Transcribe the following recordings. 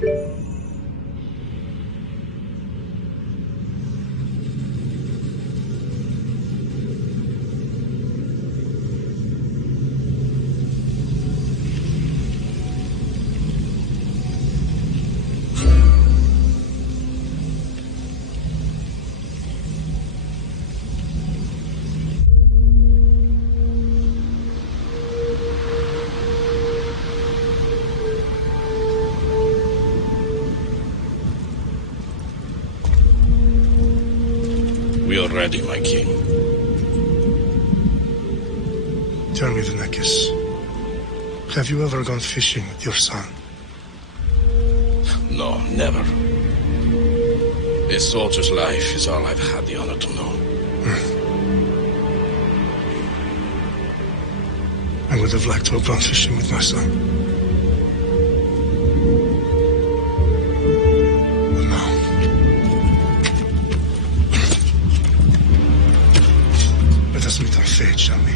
We are ready, my king. Tell me, the Nekis, have you ever gone fishing with your son? No, never. A soldier's life is all I've had the honor to know. I would have liked to have gone fishing with my son. But no. Let us meet on fate, shall we?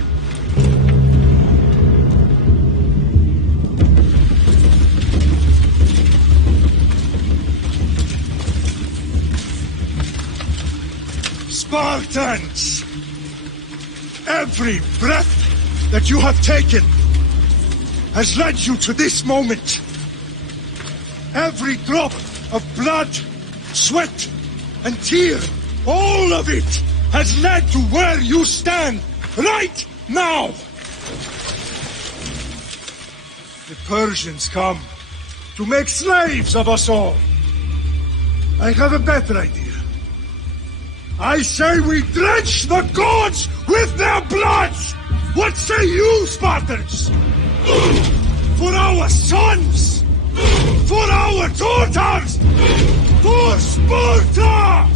Spartans! Every breath that you have taken has led you to this moment. Every drop of blood, sweat, and tear, all of it has led to where you stand right now. The Persians come to make slaves of us all. I have a better idea. I say we drench the gods with their blood! What say you, Spartans? For our sons! For our daughters! For Sparta!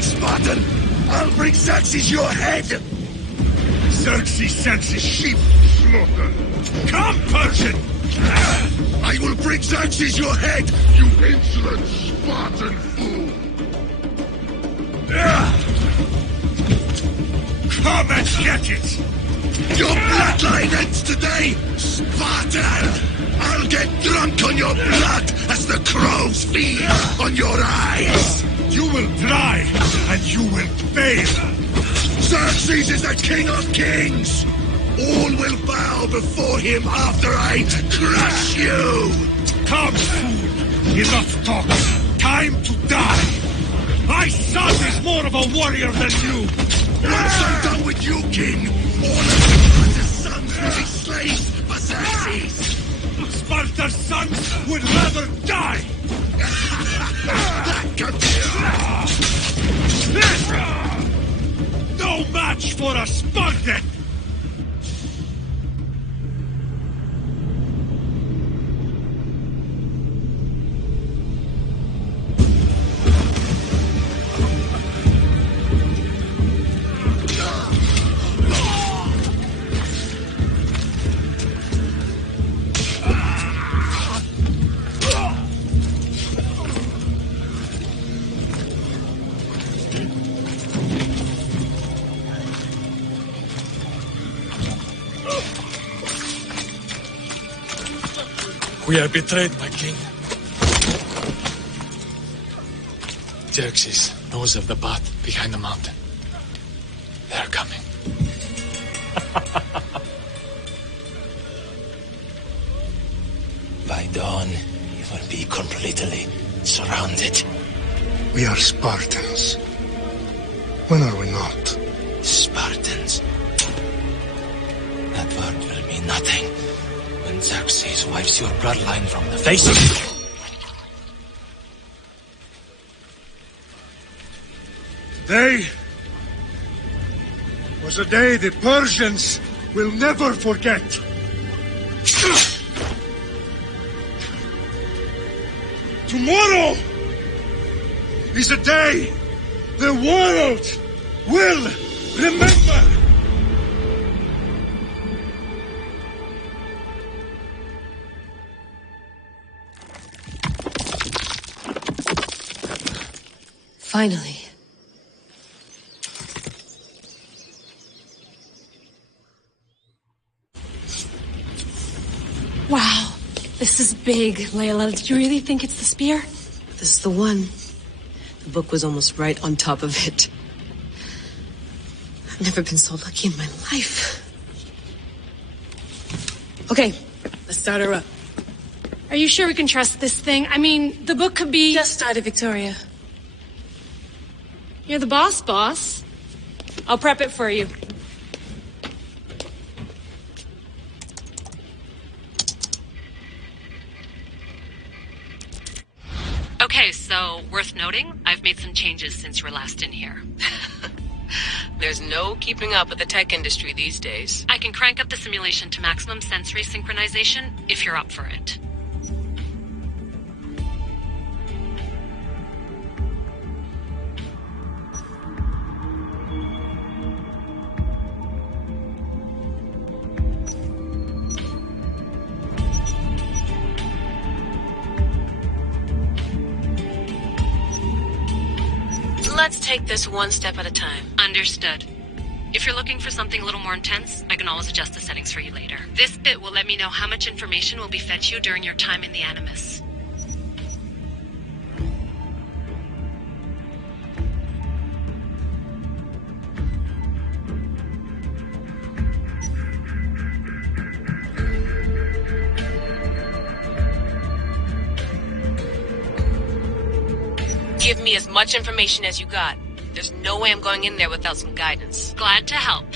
Spartan! I'll bring Xerxes your head! Xerxes sends his sheep to slaughter. Come, Persian! I will bring Xerxes your head, you insolent Spartan fool! Come and get it! Your bloodline ends today, Spartan! I'll get drunk on your blood as the crows feed on your eyes! You will die, and you will fail! Xerxes is the king of kings! All will bow before him after I crush you! Come, fool! Enough talk! Time to die! My son is more of a warrior than you! Once I'm done with you, king, all of Sparta's sons will be slaves for Xerxes! Sparta's sons would rather die! No match for a Spartan! We are betrayed, my king. Xerxes knows of the path behind the mountain. They are coming. By dawn, you will be completely surrounded. We are Spartans. When are we not? Spartans. That word will mean nothing when Xerxes wipes your bloodline from the face of it. Today was a day the Persians will never forget. Tomorrow is a day the world will remember. Finally. Wow, this is big, Layla. Did you really think it's the spear? This is the one. The book was almost right on top of it. I've never been so lucky in my life. Okay, let's start her up. Are you sure we can trust this thing? I mean, the book could be... Just started, Victoria. You're the boss. I'll prep it for you. Okay, so worth noting, I've made some changes since you were last in here. There's no keeping up with the tech industry these days. I can crank up the simulation to maximum sensory synchronization if you're up for it. Let's take this one step at a time. Understood. If you're looking for something a little more intense, I can always adjust the settings for you later. This bit will let me know how much information will be fed to you during your time in the Animus. Give me as much information as you got. There's no way I'm going in there without some guidance. Glad to help.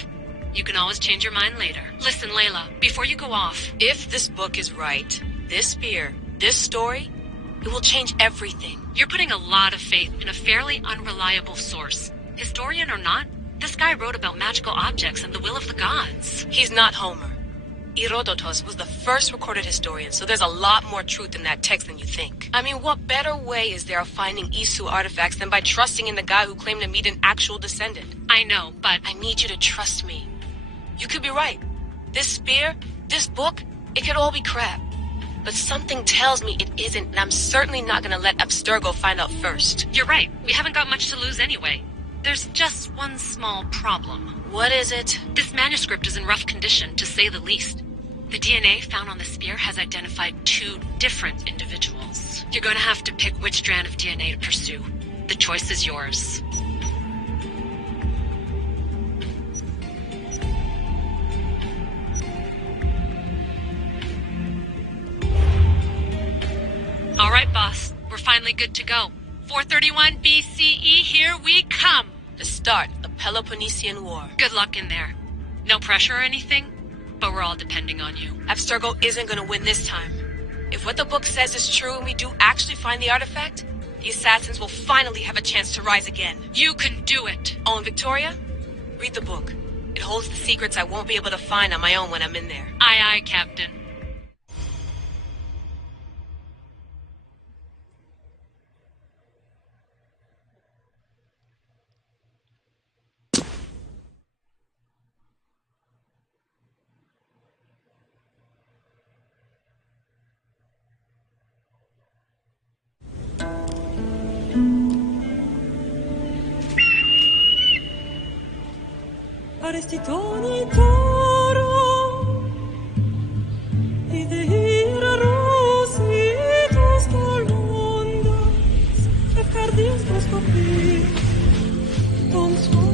You can always change your mind later. Listen, Layla, before you go off... If this book is right, this spear, this story, It will change everything. You're putting a lot of faith in a fairly unreliable source. Historian or not, this guy wrote about magical objects and the will of the gods. He's not Homer. Herodotus was the first recorded historian, so there's a lot more truth in that text than you think. I mean, what better way is there of finding Isu artifacts than by trusting in the guy who claimed to meet an actual descendant? I know, but I need you to trust me. You could be right. This spear, this book, it could all be crap. But something tells me it isn't, and I'm certainly not gonna let Abstergo find out first. you're right. We haven't got much to lose anyway. There's just one small problem. What is it? This manuscript is in rough condition, to say the least. The DNA found on the spear has identified 2 different individuals. You're going to have to pick which strand of DNA to pursue. The choice is yours. All right, boss. We're finally good to go. 431 BCE, here we come. The start of the Peloponnesian War. Good luck in there. No pressure or anything, but we're all depending on you. Abstergo isn't gonna win this time. If what the book says is true and we do actually find the artifact, the assassins will finally have a chance to rise again. You can do it. Oh, and Victoria? Read the book. It holds the secrets I won't be able to find on my own when I'm in there. Aye, aye, Captain. Aristitoni toro, idehira rositos colondas, efcardias proscopir, ton son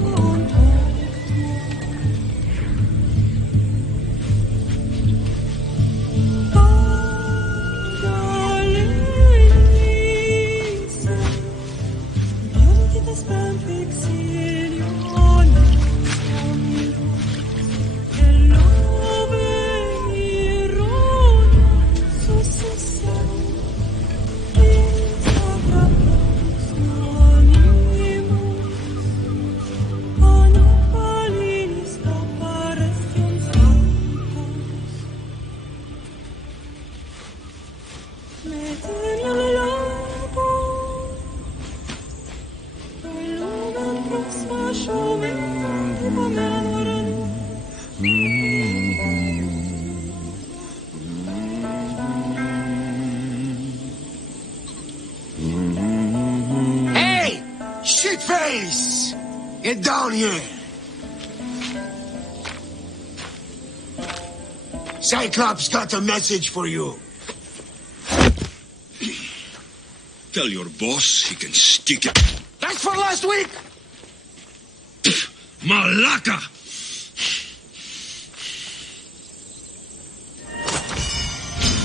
Galenice, Dios exilio. Hey! Shitface! Get down here! Cyclops got a message for you. Tell your boss he can stick it. That's for last week! Malaka!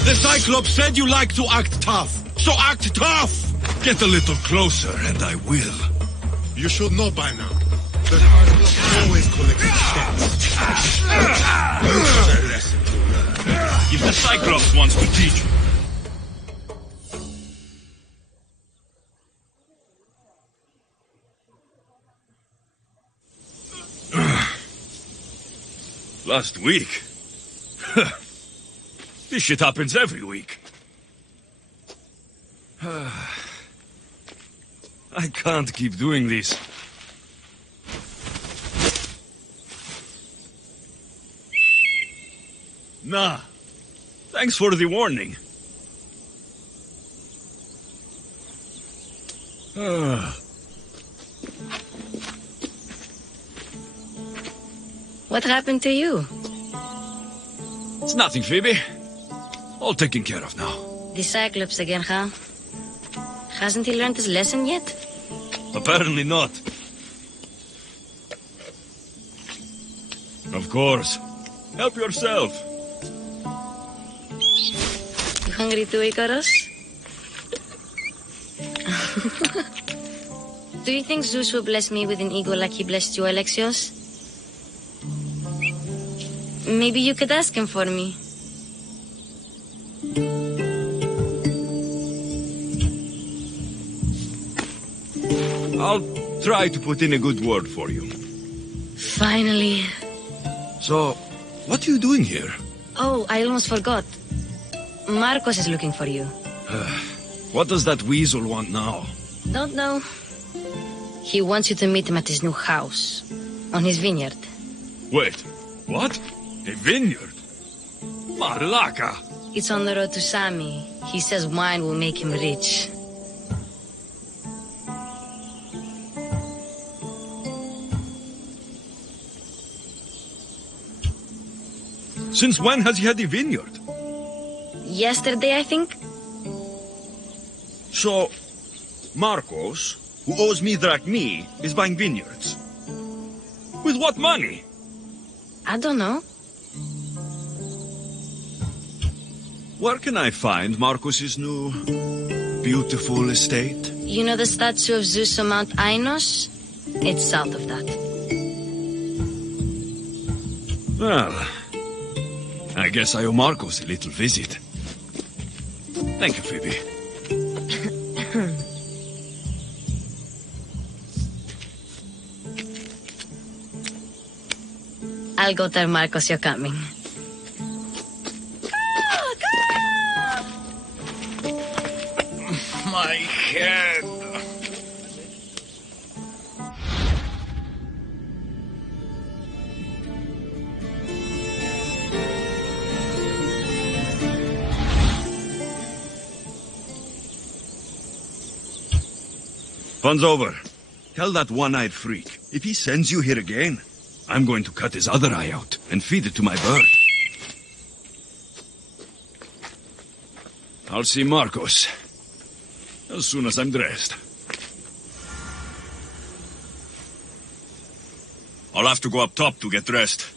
The Cyclops said you like to act tough, so act tough! Get a little closer and I will. You should know by now that I'm always collecting stats. You have a lesson to learn. If the Cyclops wants to teach you. Last week? This shit happens every week. I can't keep doing this. Nah. Thanks for the warning. What happened to you? It's nothing, Phoebe. All taken care of now. The Cyclops again, huh? Hasn't he learned his lesson yet? Apparently not. Of course. Help yourself. You hungry too, Icarus? Do you think Zeus will bless me with an ego like he blessed you, Alexios? Maybe you could ask him for me. I'll try to put in a good word for you. Finally. So, what are you doing here? Oh, I almost forgot. Marcos is looking for you. What does that weasel want now? Don't know. He wants you to meet him at his new house. On his vineyard. Wait, what? A vineyard? Marlaka! It's on the road to Sami. He says wine will make him rich. Since when has he had a vineyard? Yesterday, I think? So, Marcos, who owes me drachmi, is buying vineyards. With what money? I don't know. Where can I find Marcos's new, beautiful estate? You know the statue of Zeus on Mount Ainos? It's south of that. Well, I guess I owe Marcos a little visit. Thank you, Phoebe. I'll go tell Marcos you're coming. My head. Fun's over. Tell that one-eyed freak, if he sends you here again, I'm going to cut his other eye out and feed it to my bird. I'll see Marcos as soon as I'm dressed. I'll have to go up top to get dressed.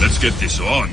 Let's get this on.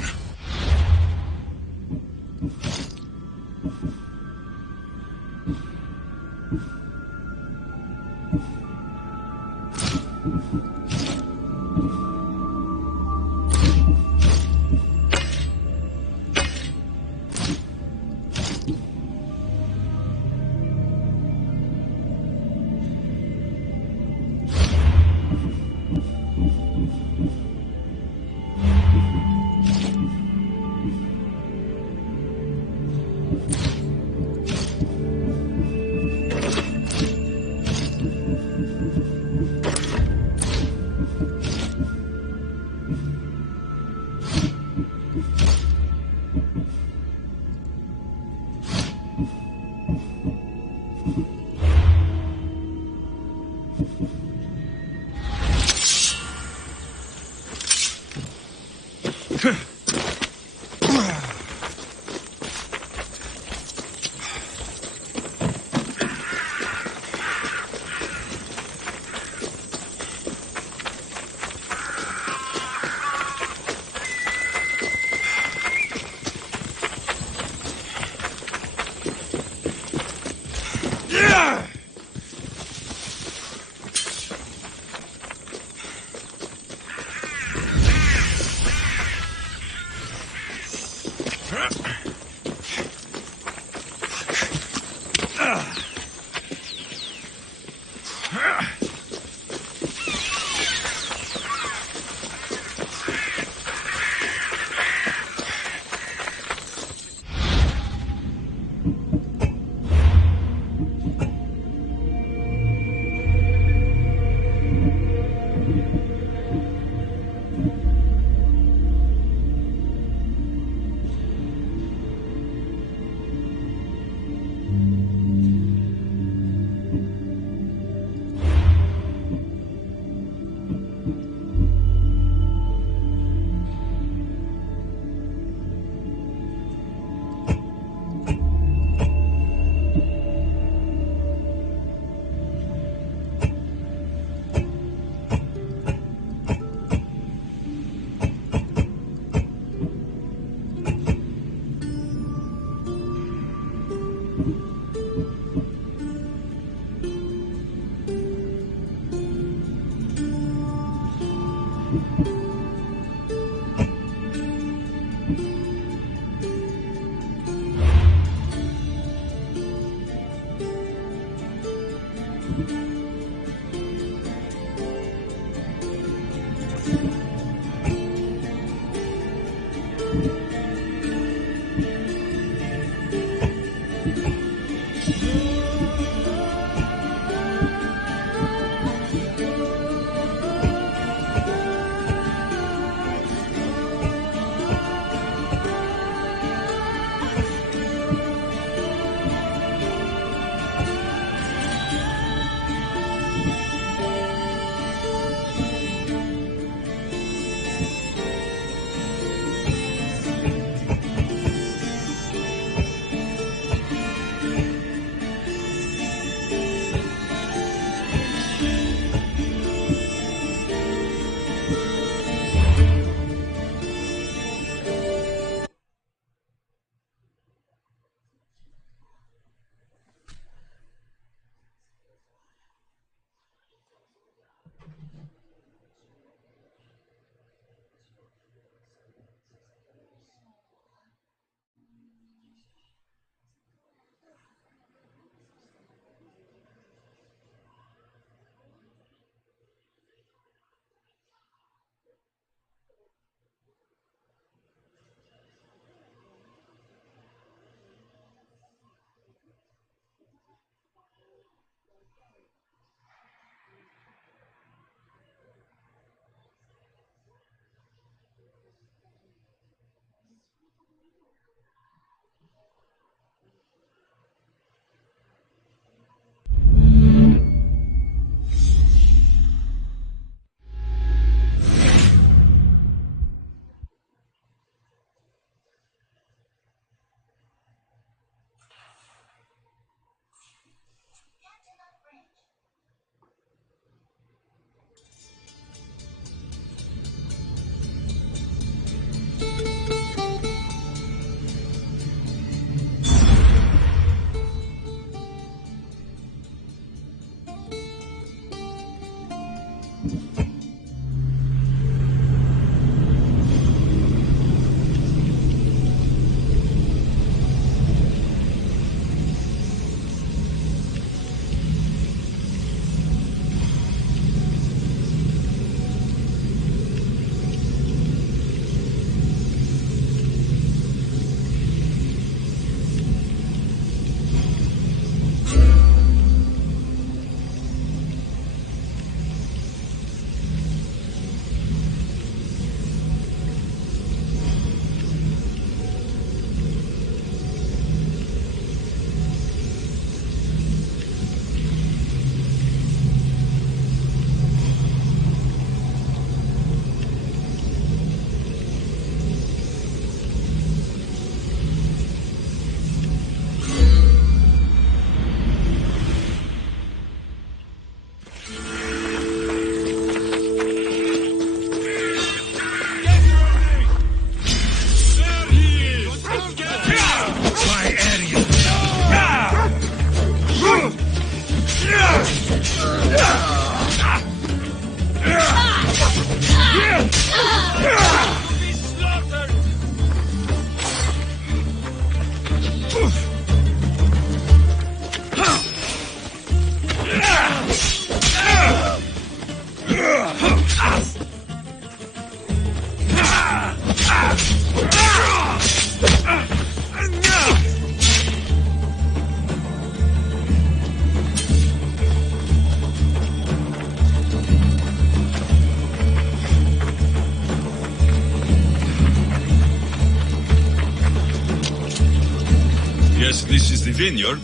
Yes, this is the vineyard.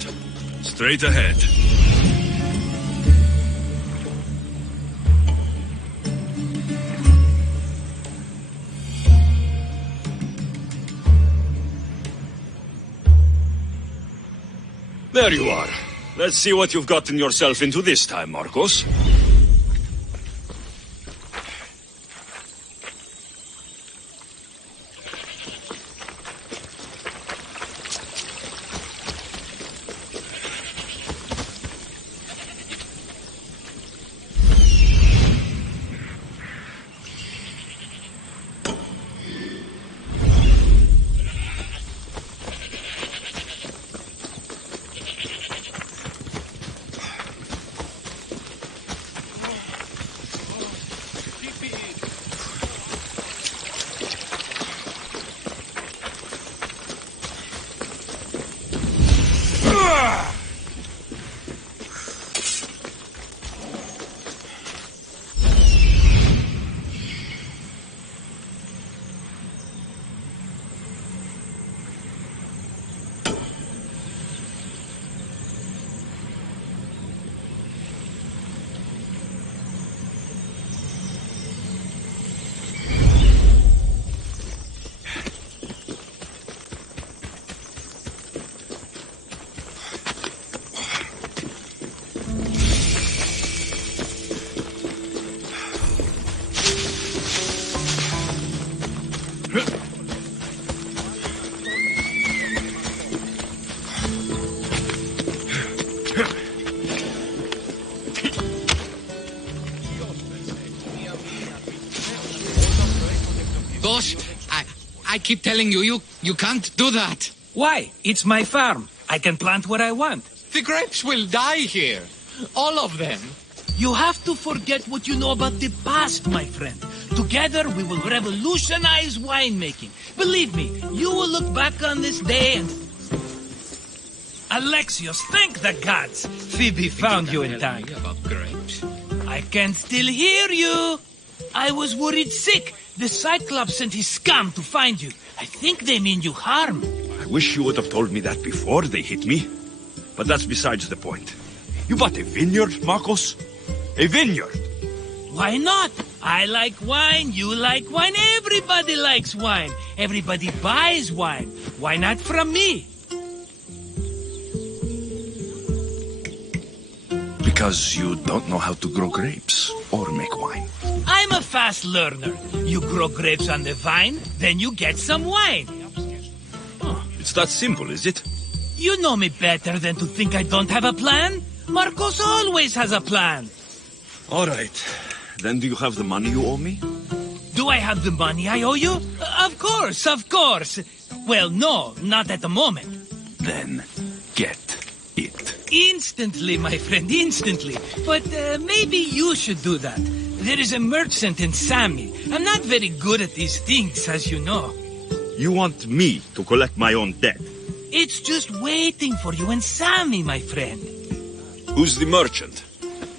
Straight ahead. There you are. Let's see what you've gotten yourself into this time, Marcos. I keep telling you, you can't do that. Why? It's my farm. I can plant what I want. The grapes will die here. All of them. You have to forget what you know about the past, my friend. Together, we will revolutionize winemaking. Believe me, you will look back on this day and... Alexios, thank the gods! Phoebe found you in time. About grapes. I can still hear you. I was worried sick. The Cyclops sent his scum to find you. I think they mean you harm. I wish you would have told me that before they hit me. But that's besides the point. You bought a vineyard, Marcos? A vineyard? Why not? I like wine, you like wine, everybody likes wine. Everybody buys wine. Why not from me? Because you don't know how to grow grapes or make wine. I'm a fast learner. You grow grapes on the vine, then you get some wine. Oh, it's that simple, is it? You know me better than to think I don't have a plan. Marcos always has a plan. All right. Then do you have the money you owe me? Do I have the money I owe you? Of course, of course. Well, no, not at the moment. Then get it. Instantly, my friend, instantly. But maybe you should do that. There is a merchant in Sami. I'm not very good at these things, as you know. You want me to collect my own debt? It's just waiting for you in Sami, my friend. Who's the merchant?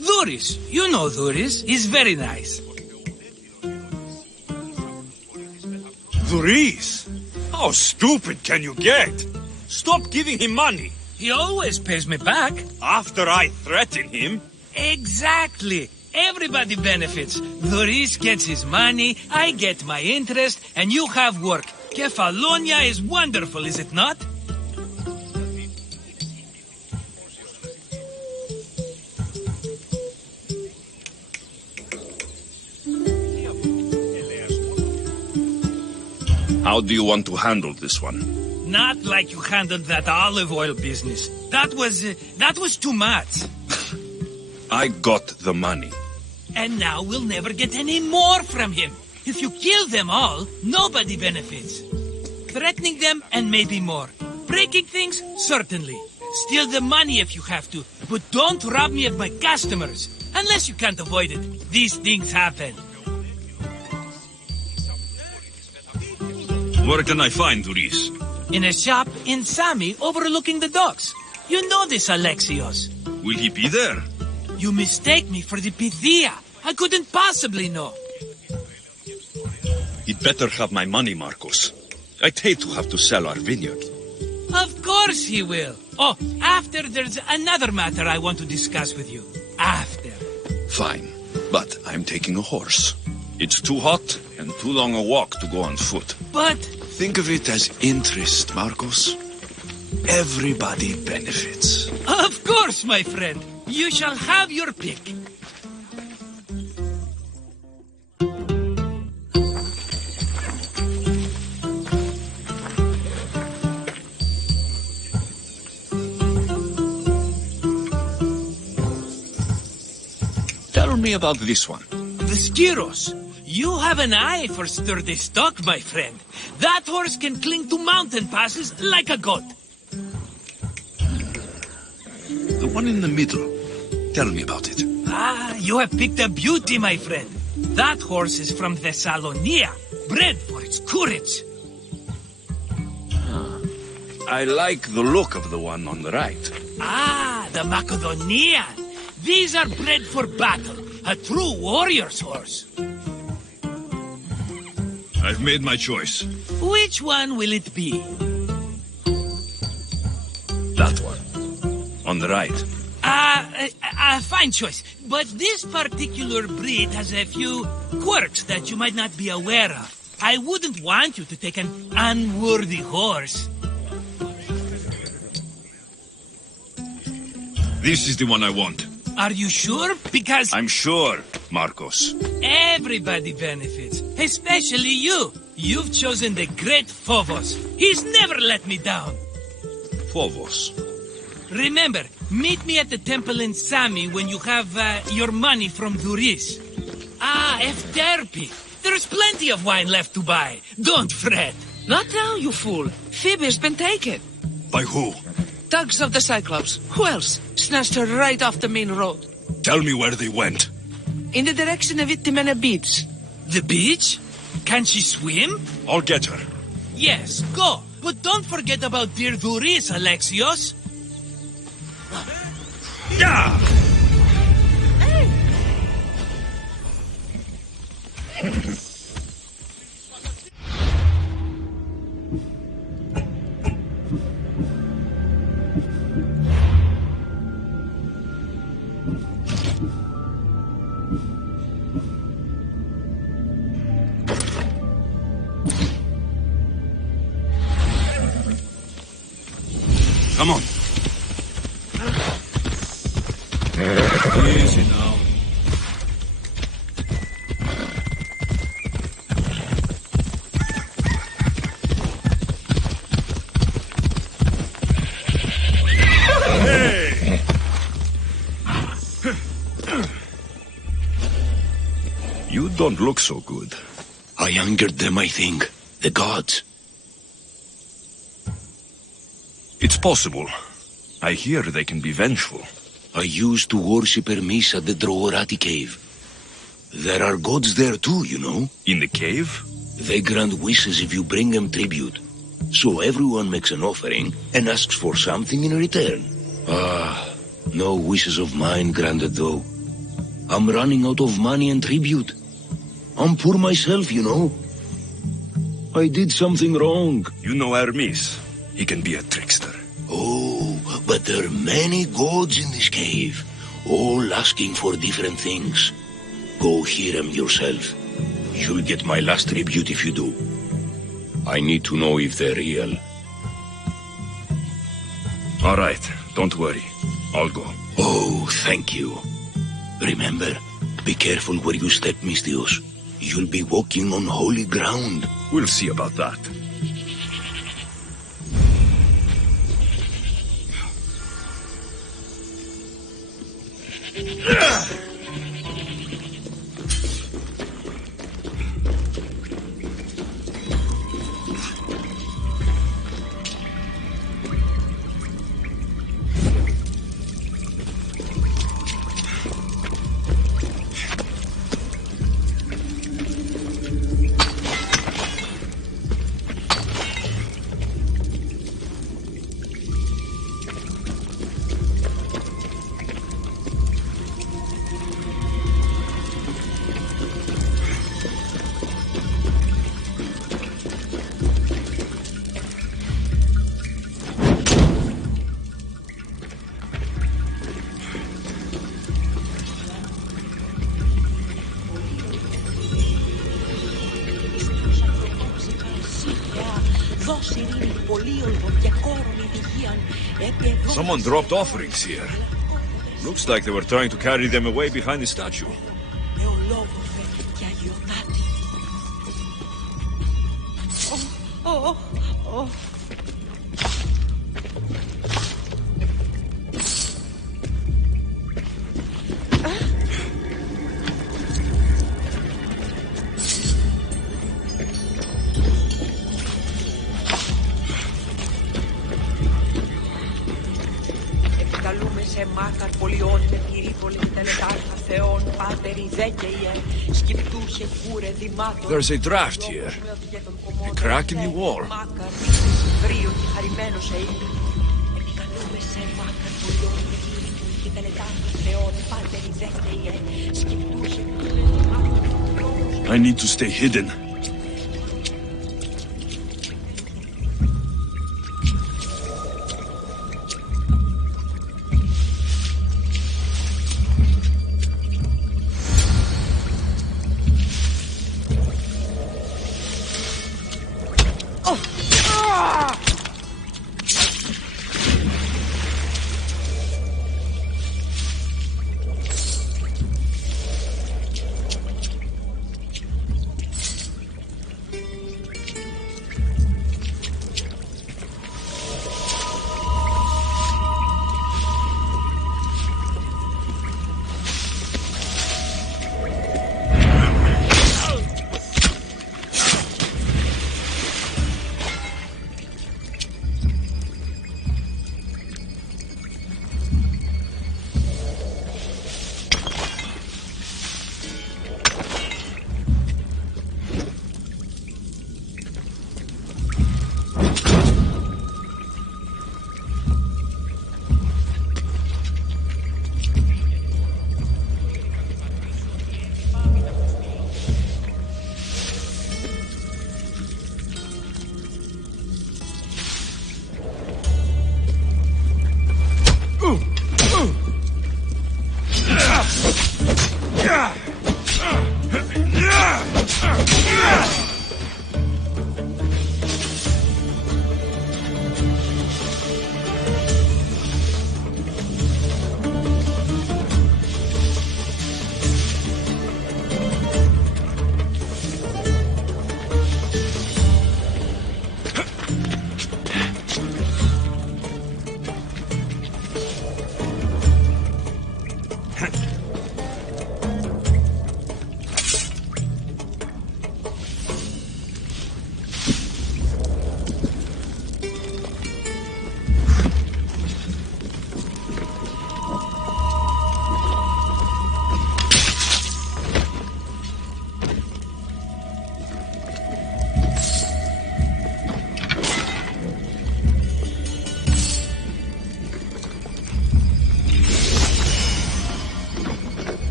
Duris. You know Duris. He's very nice. Duris? How stupid can you get? Stop giving him money. He always pays me back. After I threaten him? Exactly. Everybody benefits. Duris gets his money, I get my interest, and you have work. Kefalonia is wonderful, is it not? How do you want to handle this one? Not like you handled that olive oil business. That was too much. I got the money. And now we'll never get any more from him. If you kill them all, nobody benefits. Threatening them and maybe more. Breaking things, certainly. Steal the money if you have to. But don't rob me of my customers. Unless you can't avoid it. These things happen. Where can I find Duris? In a shop in Sami overlooking the docks. You know this, Alexios. Will he be there? You mistake me for the Pythia. I couldn't possibly know. He'd better have my money, Marcos. I'd hate to have to sell our vineyard. Of course he will. Oh, after there's another matter I want to discuss with you. After. Fine, but I'm taking a horse. It's too hot and too long a walk to go on foot. But... Think of it as interest, Marcos. Everybody benefits. Of course, my friend. You shall have your pick. Tell me about this one. The Skiros. You have an eye for sturdy stock, my friend. That horse can cling to mountain passes like a goat. The one in the middle. Tell me about it. Ah, you have picked a beauty, my friend. That horse is from Thessalonia, bred for its courage. I like the look of the one on the right. Ah, the Macedonian. These are bred for battle. A true warrior's horse. I've made my choice. Which one will it be? That one. On the right. Fine choice. But this particular breed has a few quirks that you might not be aware of. I wouldn't want you to take an unworthy horse. This is the one I want. Are you sure? Because... I'm sure, Marcos. Everybody benefits. Especially you. You've chosen the great Phobos. He's never let me down. Phobos. Remember, meet me at the temple in Sami when you have your money from Duris. Ah, Efterpi. There's plenty of wine left to buy. Don't fret. Not now, you fool. Phoebe's been taken. By who? Thugs of the Cyclops. Who else? Snatched her right off the main road. Tell me where they went. In the direction of Itimena Beach. The beach? Can she swim? I'll get her. Yes, go. But don't forget about Dirduris, Alexios. Yeah! Come on. Easy now. Hey! You don't look so good. I angered them, I think. The gods. It's possible. I hear they can be vengeful. I used to worship Hermes at the Droorati cave. There are gods there too, you know. In the cave? They grant wishes if you bring them tribute. So everyone makes an offering and asks for something in return. No wishes of mine granted though. I'm running out of money and tribute. I'm poor myself, you know. I did something wrong. You know Hermes. He can be a trickster. Oh, but there are many gods in this cave, all asking for different things. Go hear them yourself. You'll get my last tribute if you do. I need to know if they're real. All right, don't worry. I'll go. Oh, thank you. Remember, be careful where you step, Mystios. You'll be walking on holy ground. We'll see about that. Someone dropped offerings here. Looks like they were trying to carry them away behind the statue. There's a draft here. A crack in the wall. I need to stay hidden.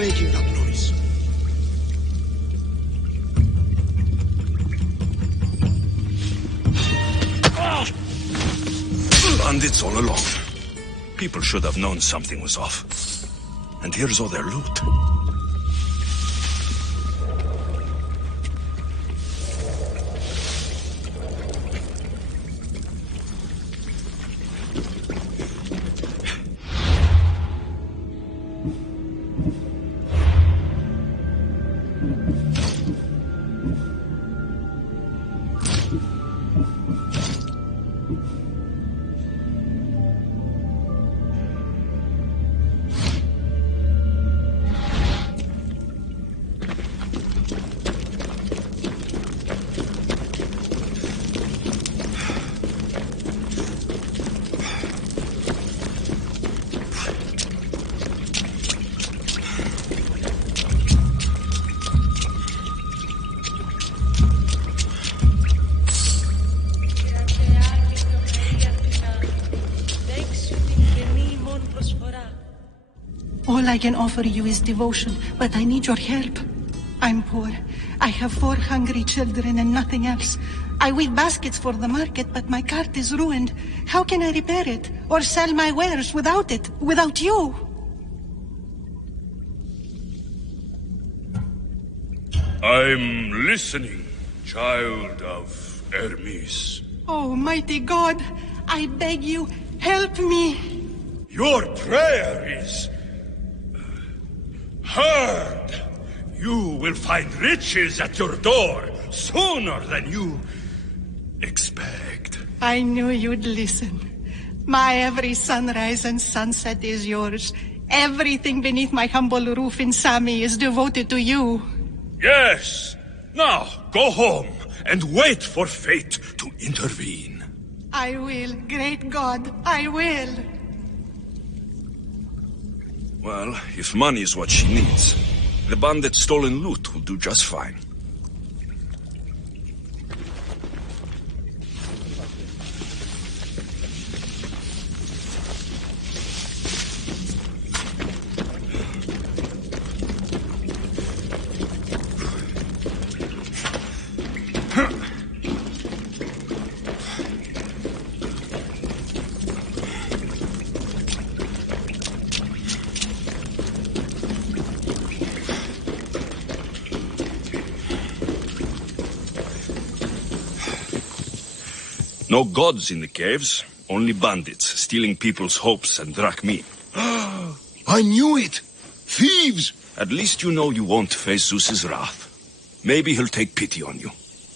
making that noise? Bandits all along. People should have known something was off. And here's all their loot. All I can offer you is devotion, but I need your help. I'm poor. I have 4 hungry children and nothing else. I weave baskets for the market, but my cart is ruined. How can I repair it or sell my wares without it, without you? I'm listening, child of Hermes. Oh, mighty God, I beg you, help me. Your prayer is heard. You will find riches at your door sooner than you expect. I knew you'd listen. My every sunrise and sunset is yours. Everything beneath my humble roof in Sami is devoted to you. Yes. Now, go home and wait for fate to intervene. I will, great God, I will. Well, if money is what she needs, the bandit's stolen loot will do just fine. No gods in the caves, only bandits stealing people's hopes and drachmi. I knew it! Thieves! At least you know you won't face Zeus's wrath. Maybe he'll take pity on you.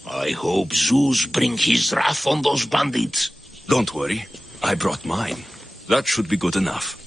I hope Zeus bring his wrath on those bandits. Don't worry, I brought mine. That should be good enough.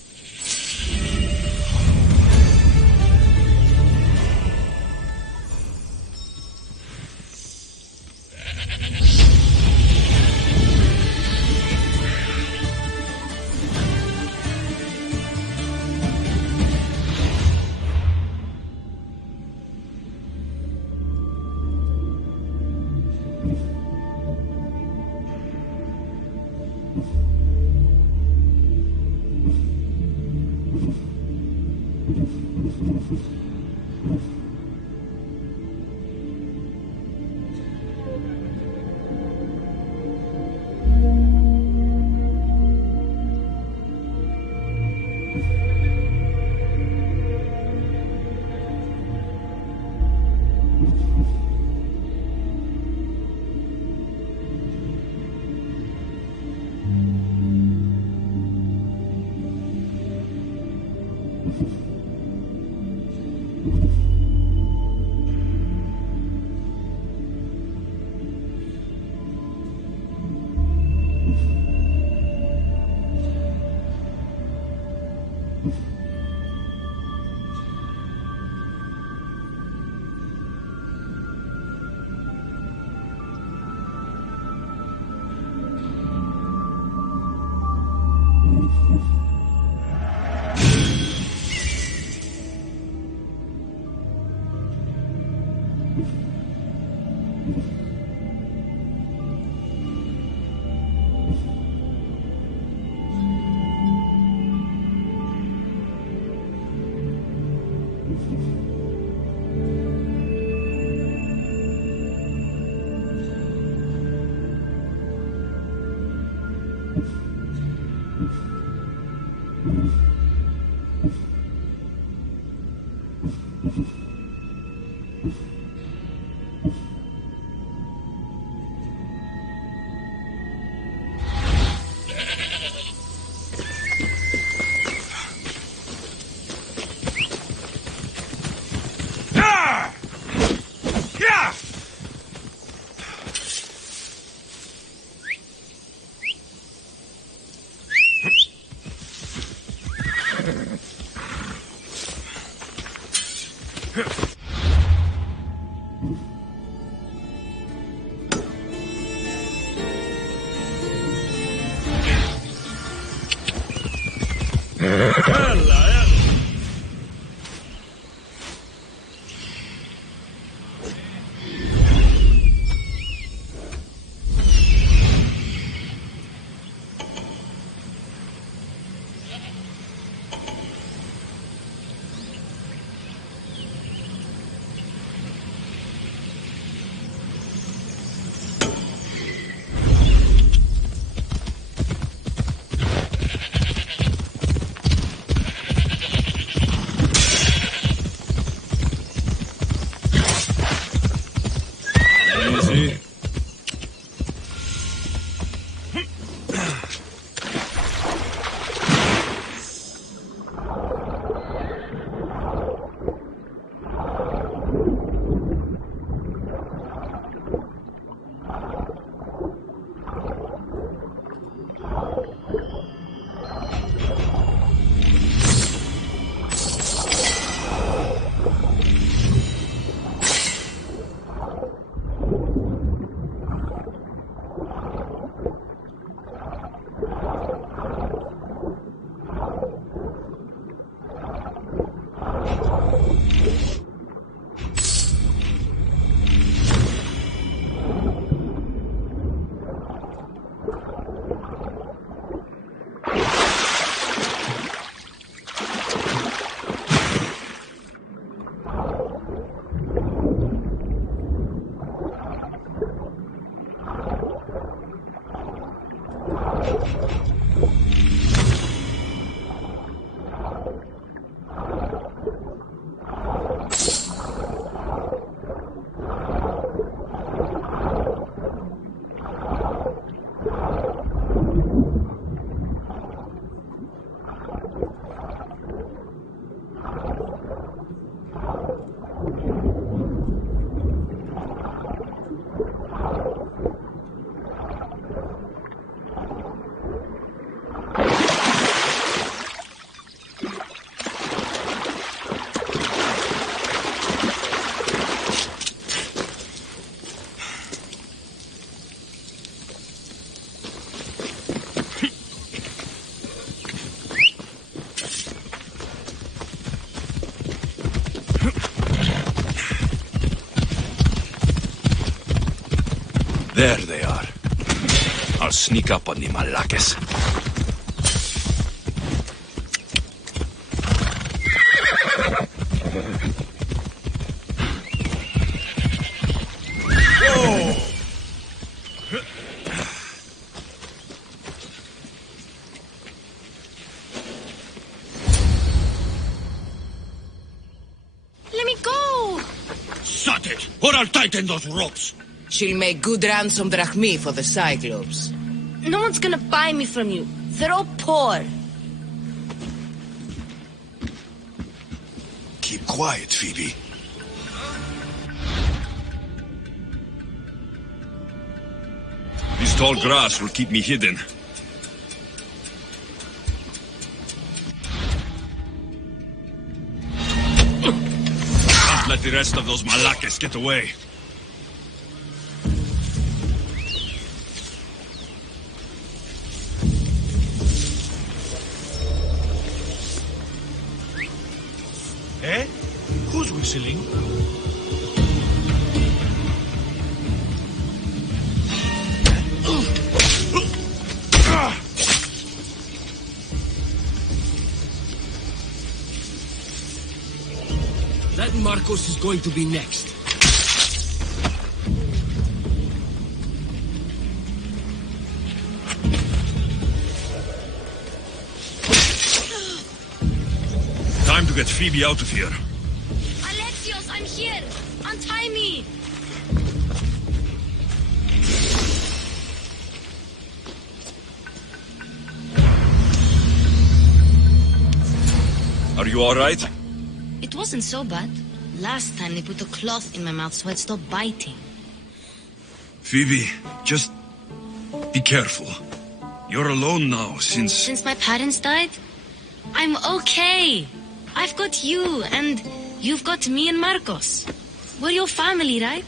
There they are. I'll sneak up on the Malakes. Let me go! Shut it, or I'll tighten those ropes. She'll make good ransom drachmi for the Cyclops. No one's gonna buy me from you. They're all poor. Keep quiet, Phoebe. This tall grass will keep me hidden. Can't let the rest of those Malakes get away. Eh? Who's whistling? That Marcos is going to be next. get Phoebe out of here. Alexios, I'm here! Untie me! Are you alright? It wasn't so bad. Last time they put a cloth in my mouth so I'd stop biting. Phoebe, just be careful. You're alone now since... Since my parents died? I'm okay. I've got you, and you've got me and Marcos. We're your family, right?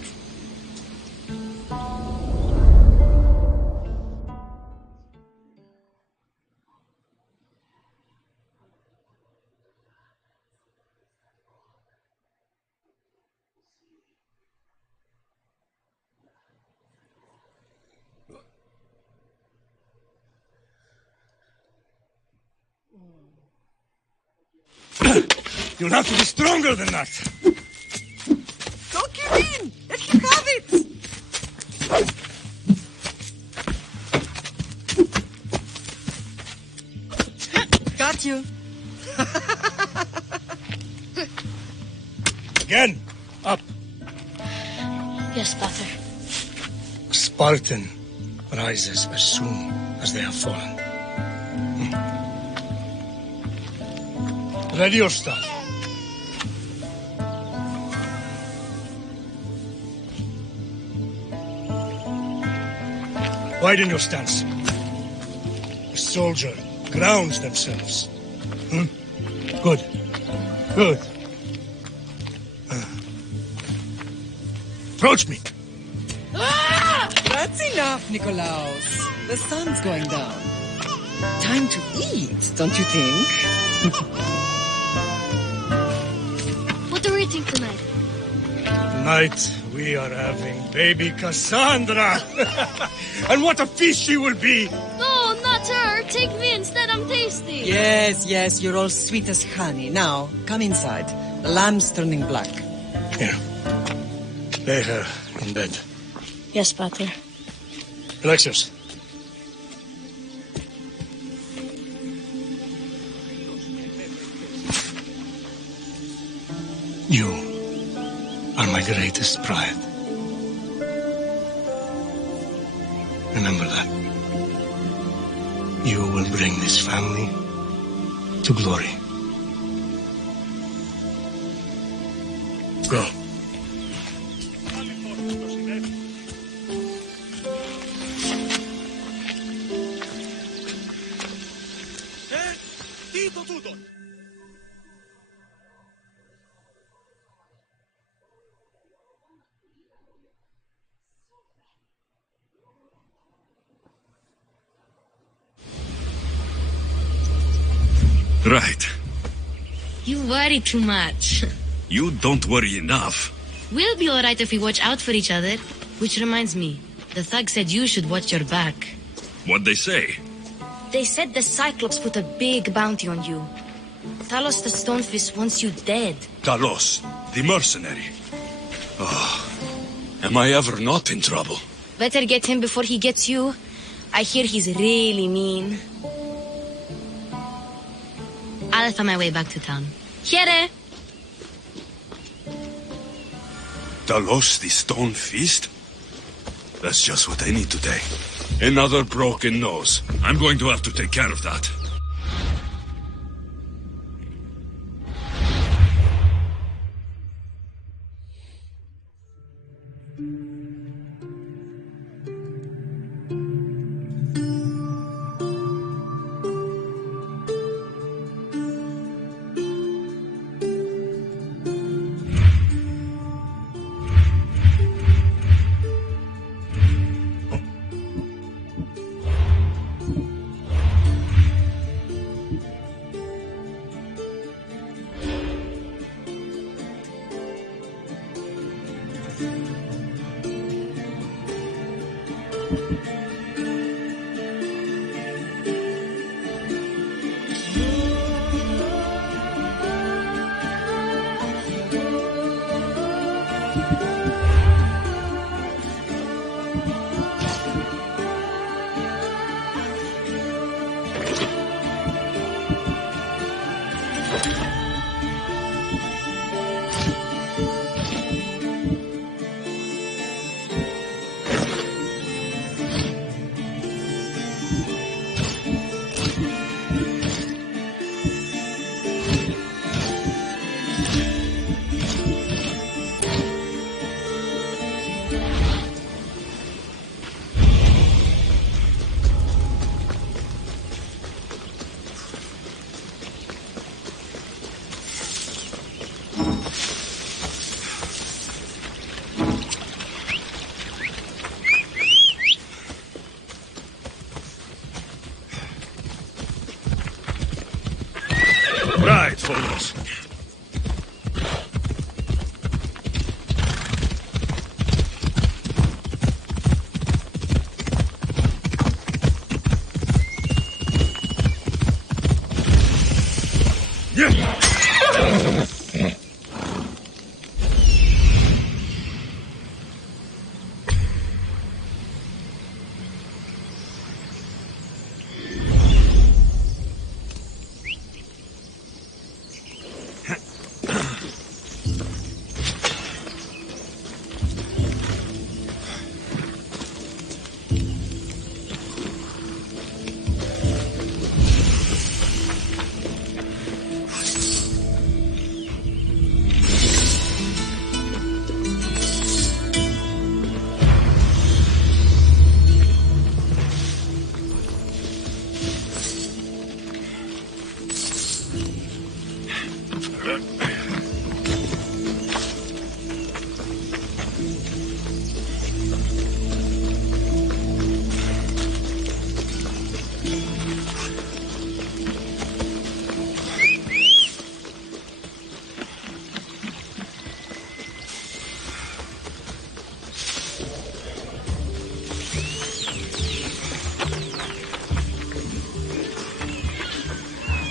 You'll have to be stronger than that. Don't give in! Let him have it! Got you. Again, up. Yes, Father. A Spartan rises as soon as they have fallen. Ready your staff. Widen your stance. A soldier grounds themselves. Good. Good. Approach me. That's enough, Nikolaos. The sun's going down. Time to eat, don't you think? What are we eating tonight? Tonight we are having baby Cassandra. And what a feast she will be. No, not her. Take me instead. I'm tasty. Yes, you're all sweet as honey. Now, come inside. The lamb's turning black. Here. Lay her in bed. Yes, Pater. Alexios. You are my greatest pride. Remember that. You will bring this family to glory. Go. Right. You worry too much. You don't worry enough. We'll be alright if we watch out for each other. Which reminds me, the thug said you should watch your back. What'd they say? They said the Cyclops put a big bounty on you. Talos the Stonefist wants you dead. Talos, the mercenary. Oh, am I ever not in trouble? Better get him before he gets you. I hear he's really mean. I'll find my way back to town. Here! Talos, the Stone Feast? That's just what I need today. Another broken nose. I'm going to have to take care of that. follows.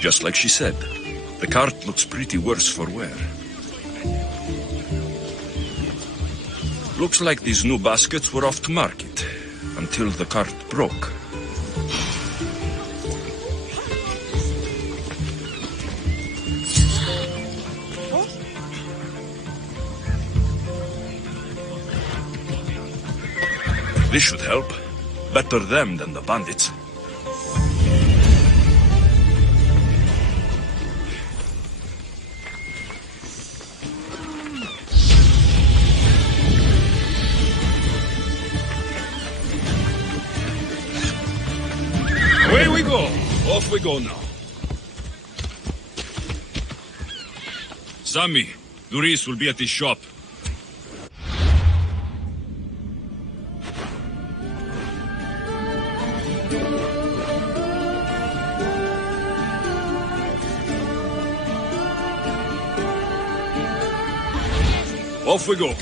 Just like she said, the cart looks pretty worse for wear. Looks like these new baskets were off to market until the cart broke. This should help. Better them than the bandits. Away we go. Off we go now. Sammy, Doris will be at his shop. Off we go.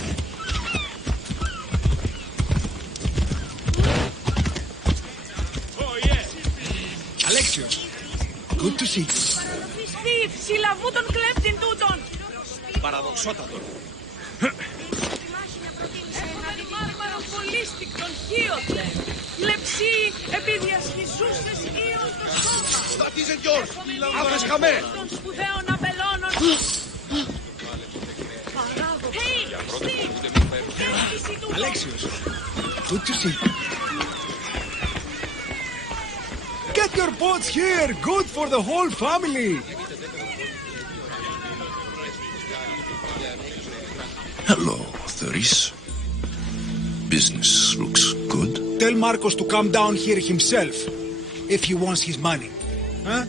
Alexios, good to see you. Steve, συλλαβού των κλέφτην τούτων. Παραδοξότατο. Έναν μάρμαρο πολύστικτον χίωτε. Κλεψί επί διασχισούσες ίος το σώμα. That isn't yours. Άφες χαμέ. Των σπουδαίων απελώνων. Hey, Steve. Alexios, good to see you. Get your boats here. Good for the whole family. Hello, Doris. Business looks good. Tell Marcos to come down here himself, if he wants his money. Huh?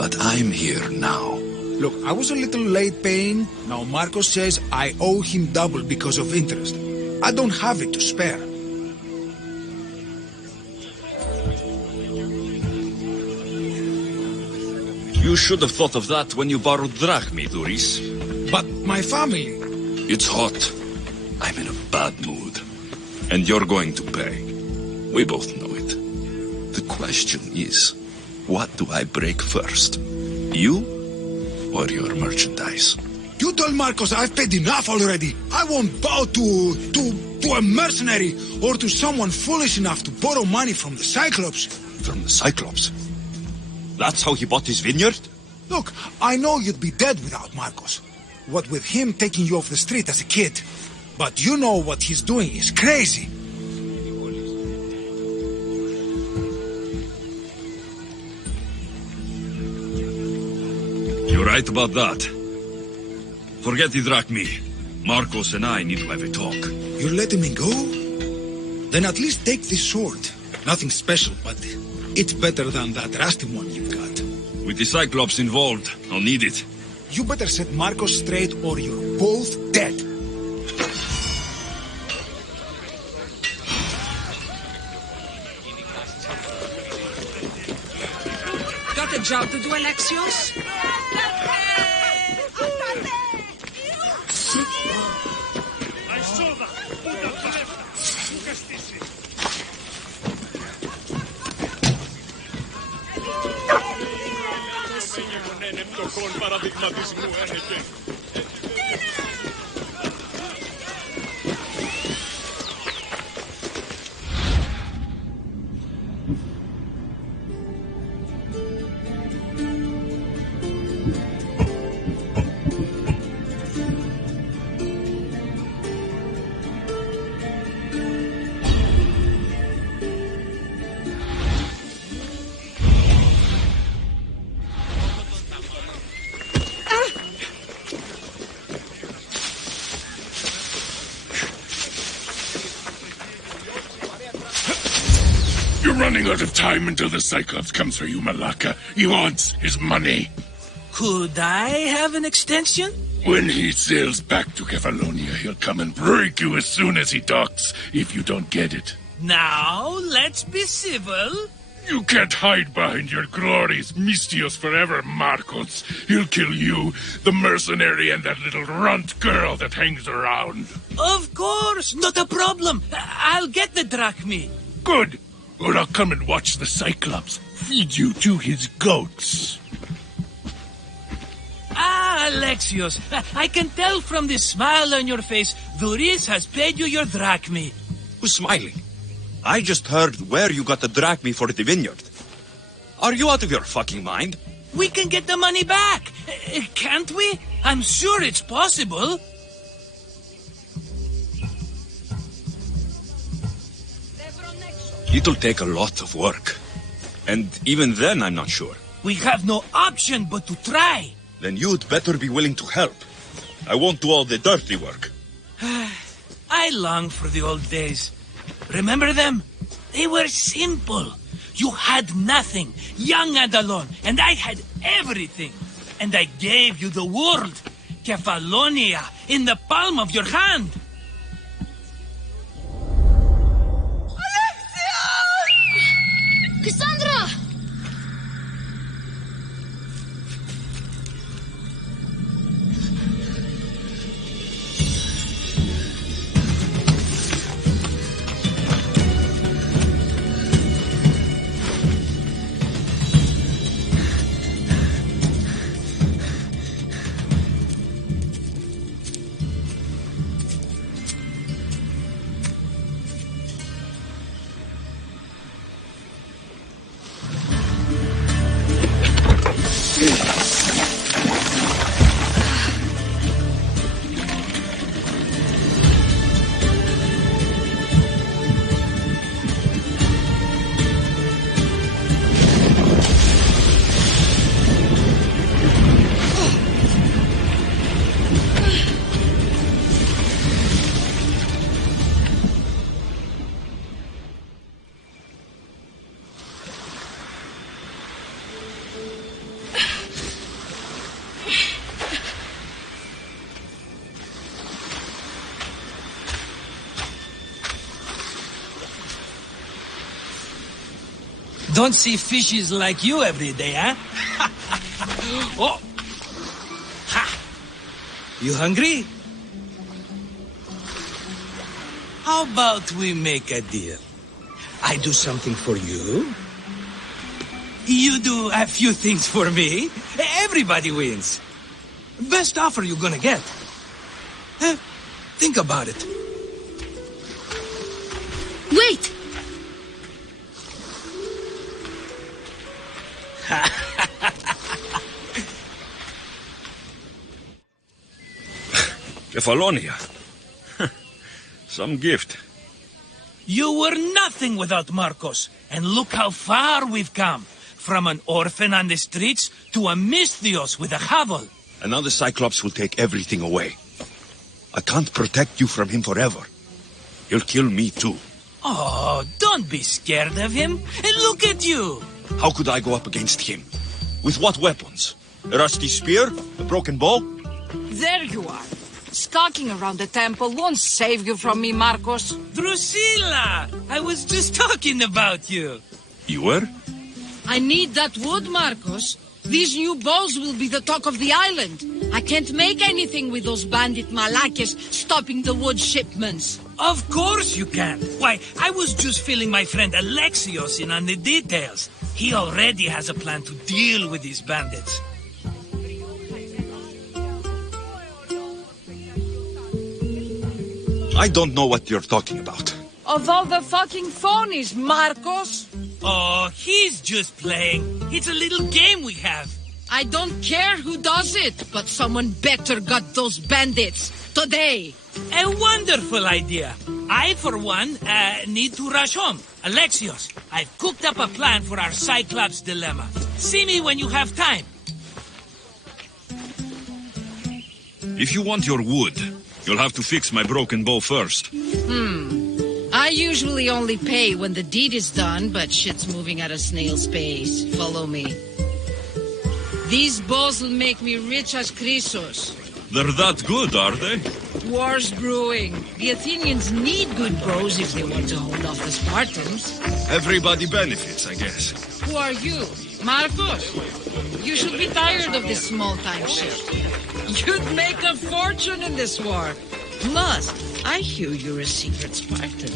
But I'm here now. Look, I was a little late paying. Now Marcos says I owe him double because of interest. I don't have it to spare. You should have thought of that when you borrowed drachmi, Doris. But my family... It's hot. I'm in a bad mood. And you're going to pay. We both know it. The question is, what do I break first? You or your merchandise? You told Marcos I've paid enough already. I won't bow to a mercenary or to someone foolish enough to borrow money from the Cyclops. From the Cyclops? That's how he bought his vineyard? Look, I know you'd be dead without Marcos. What with him taking you off the street as a kid. But you know what he's doing is crazy. You're right about that. Forget the drachmi. Marcos and I need to have a talk. You're letting me go? Then at least take this sword. Nothing special, but it's better than that rusty one you've got. With the Cyclops involved, I'll need it. You better set Marcos straight or you're both dead. Got a job to do, Alexios? You're running out of time until the Cyclops comes for you, Malaka. He wants his money. Could I have an extension? When he sails back to Kefalonia, he'll come and break you as soon as he docks, if you don't get it. Now, let's be civil. You can't hide behind your glories, Mistios forever, Marcos. He'll kill you, the mercenary, and that little runt girl that hangs around. Of course, not a problem. I'll get the drachmi. Good. Or I'll come and watch the Cyclops feed you to his goats. Ah, Alexios, I can tell from the smile on your face, Duris has paid you your drachmi. Who's smiling? I just heard where you got the drachmi for the vineyard. Are you out of your fucking mind? We can get the money back, can't we? I'm sure it's possible. It'll take a lot of work. And even then, I'm not sure. We have no option but to try. Then you'd better be willing to help. I won't do all the dirty work. I long for the old days. Remember them? They were simple. You had nothing, young and alone, and I had everything. And I gave you the world, Kefalonia, in the palm of your hand. Cassandra! Don't see fishes like you every day, huh? Oh! Ha! You hungry? How about we make a deal? I do something for you. You do a few things for me. Everybody wins. Best offer you're gonna get. Think about it. Wait! Kefalonia. Some gift. You were nothing without Marcos, and look how far we've come. From an orphan on the streets to a Mistios with a hovel. And now the Cyclops will take everything away. I can't protect you from him forever. He'll kill me too. Oh, don't be scared of him. And look at you. How could I go up against him? With what weapons? A rusty spear? A broken bow? There you are. Skulking around the temple won't save you from me, Marcos. Drusilla! I was just talking about you. You were? I need that wood, Marcos. These new bows will be the talk of the island. I can't make anything with those bandit malakes stopping the wood shipments. Of course you can. Why, I was just filling my friend Alexios in on the details. He already has a plan to deal with these bandits. I don't know what you're talking about. Of all the fucking phonies, Marcos! Oh, he's just playing. It's a little game we have. I don't care who does it, but someone better got those bandits today. A wonderful idea. I, for one, need to rush home. Alexios, I've cooked up a plan for our Cyclops dilemma. See me when you have time. If you want your wood, you'll have to fix my broken bow first. I usually only pay when the deed is done, but shit's moving at a snail's pace. Follow me. These bows will make me rich as Chrysos. They're that good, are they? War's brewing. The Athenians need good bows if they want to hold off the Spartans. Everybody benefits, I guess. Who are you? Marcos? You should be tired of this small-time shit. You'd make a fortune in this war. Plus, I hear you're a secret Spartan.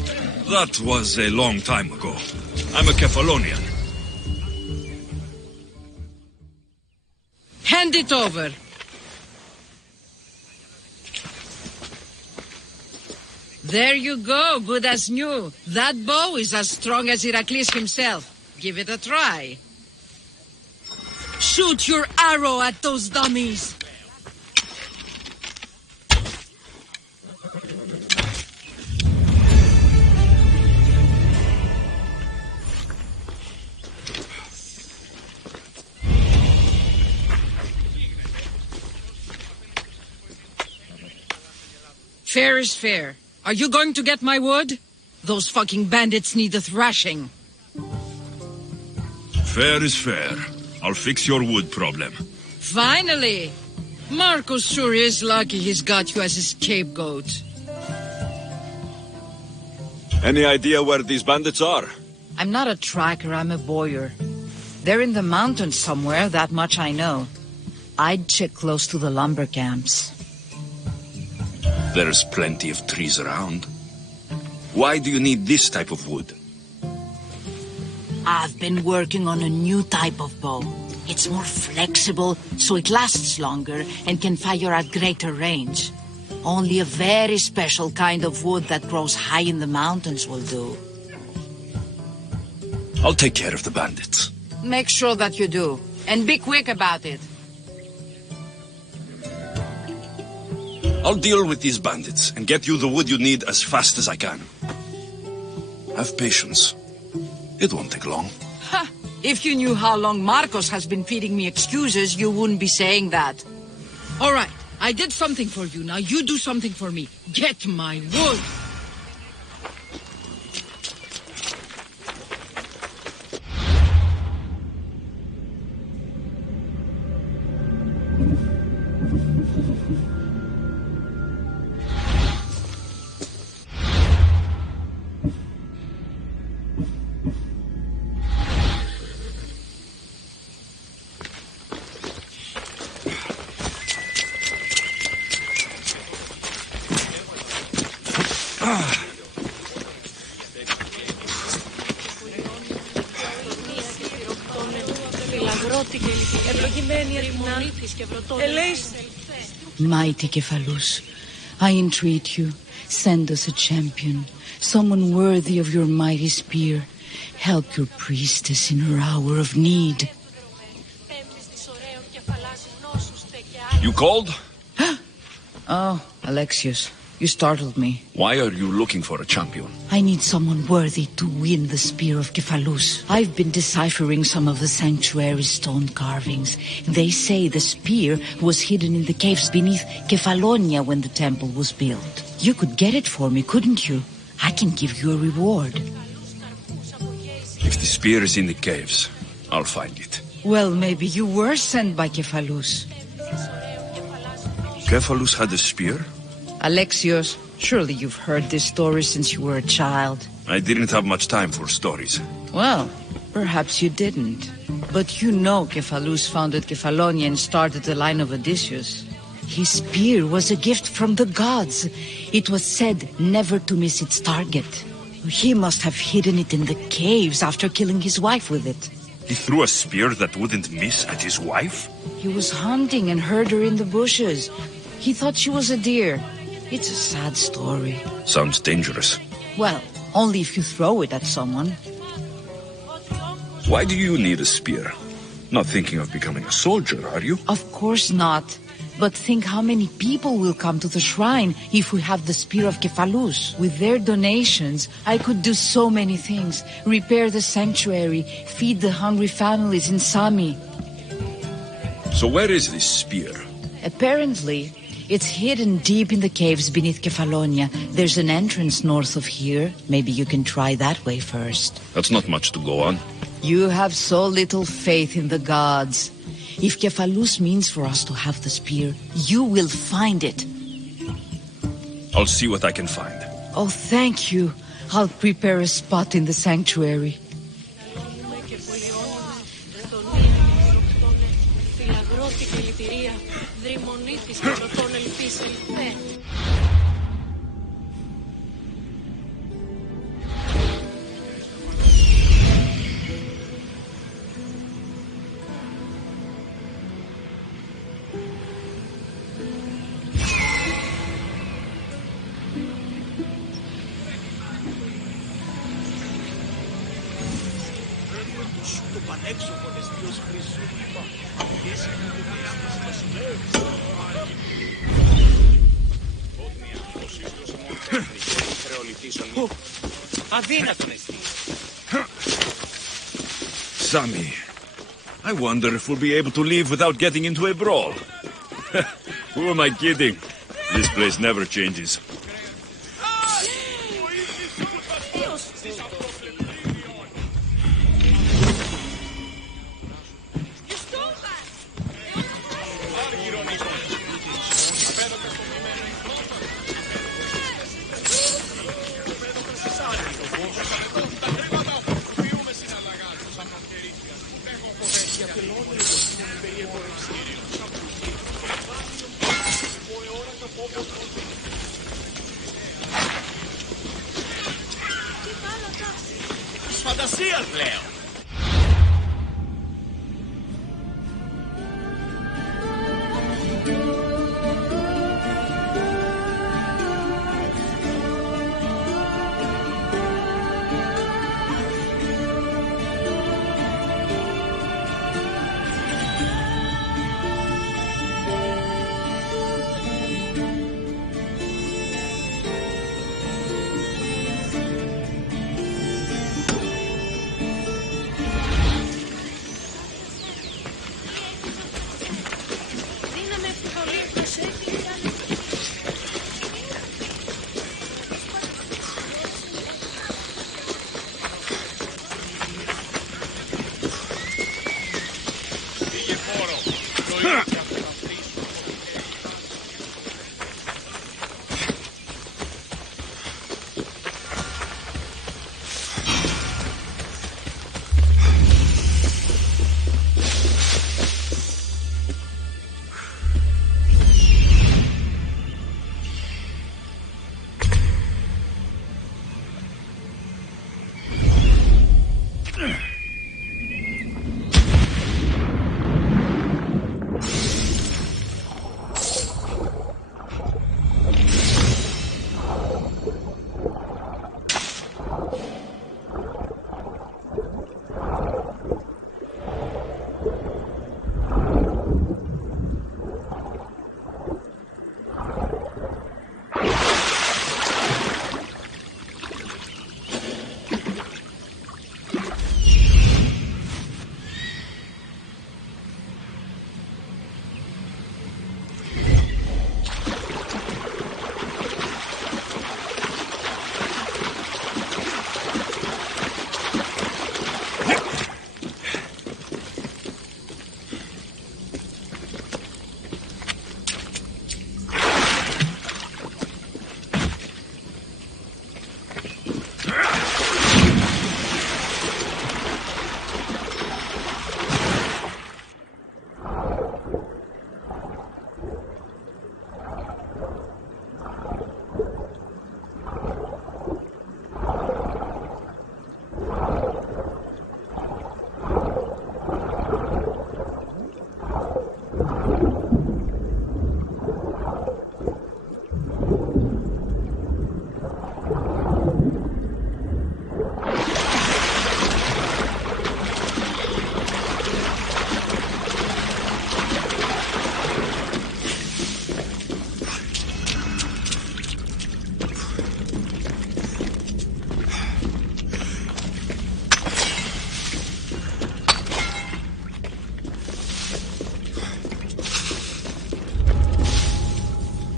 That was a long time ago. I'm a Kephalonian. Hand it over. There you go, good as new. That bow is as strong as Heracles himself. Give it a try. Shoot your arrow at those dummies. Fair is fair. Are you going to get my wood? Those fucking bandits need a thrashing. Fair is fair. I'll fix your wood problem. Finally! Marcos sure is lucky he's got you as his scapegoat. Any idea where these bandits are? I'm not a tracker, I'm a boyer. They're in the mountains somewhere, that much I know. I'd check close to the lumber camps. There's plenty of trees around. Why do you need this type of wood? I've been working on a new type of bow. It's more flexible, so it lasts longer and can fire at greater range. Only a very special kind of wood that grows high in the mountains will do. I'll take care of the bandits. Make sure that you do, and be quick about it. I'll deal with these bandits and get you the wood you need as fast as I can. Have patience. It won't take long. Ha! If you knew how long Marcos has been feeding me excuses, you wouldn't be saying that. All right, I did something for you. Now you do something for me. Get my wood. Mighty Kephalus, I entreat you, send us a champion, someone worthy of your mighty spear. Help your priestess in her hour of need. You called? Oh, Alexios, you startled me. Why are you looking for a champion? I need someone worthy to win the spear of Kephalus. I've been deciphering some of the sanctuary's stone carvings. They say the spear was hidden in the caves beneath Kefalonia when the temple was built. You could get it for me, couldn't you? I can give you a reward. If the spear is in the caves, I'll find it. Well, maybe you were sent by Kephalus. Kephalus had a spear? Alexios, surely you've heard this story since you were a child. I didn't have much time for stories. Well, perhaps you didn't. But you know Kephalus founded Kefalonia and started the line of Odysseus. His spear was a gift from the gods. It was said never to miss its target. He must have hidden it in the caves after killing his wife with it. He threw a spear that wouldn't miss at his wife? He was hunting and heard her in the bushes. He thought she was a deer. It's a sad story. Sounds dangerous. Well, only if you throw it at someone. Why do you need a spear? Not thinking of becoming a soldier, are you? Of course not. But think how many people will come to the shrine if we have the Spear of Kephalus. With their donations, I could do so many things. Repair the sanctuary, feed the hungry families in Sami. So where is this spear? Apparently, it's hidden deep in the caves beneath Kefalonia. There's an entrance north of here. Maybe you can try that way first. That's not much to go on. You have so little faith in the gods. If Kephalus means for us to have the spear, you will find it. I'll see what I can find. Oh, thank you. I'll prepare a spot in the sanctuary. Sami, I wonder if we'll be able to leave without getting into a brawl. Who am I kidding? This place never changes. Φαντασίας, λέω.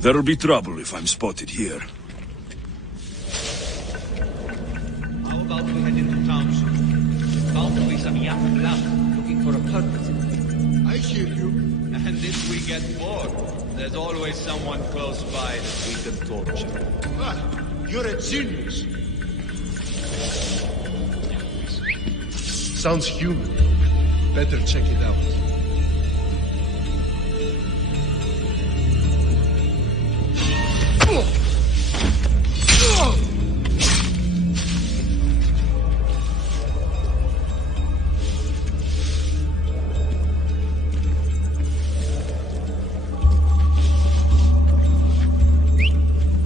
There'll be trouble if I'm spotted here. How about we head into town soon? Bound to be some young blood looking for a purpose. I hear you. And if we get bored, there's always someone close by that we can torture. Ah, you're a genius. Sounds human. Better check it out.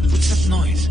What's that noise?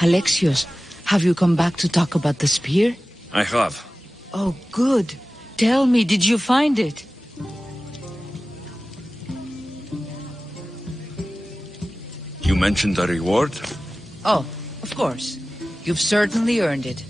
Alexios, have you come back to talk about the spear? I have. Oh, good. Tell me, did you find it? You mentioned a reward? Oh, of course. You've certainly earned it.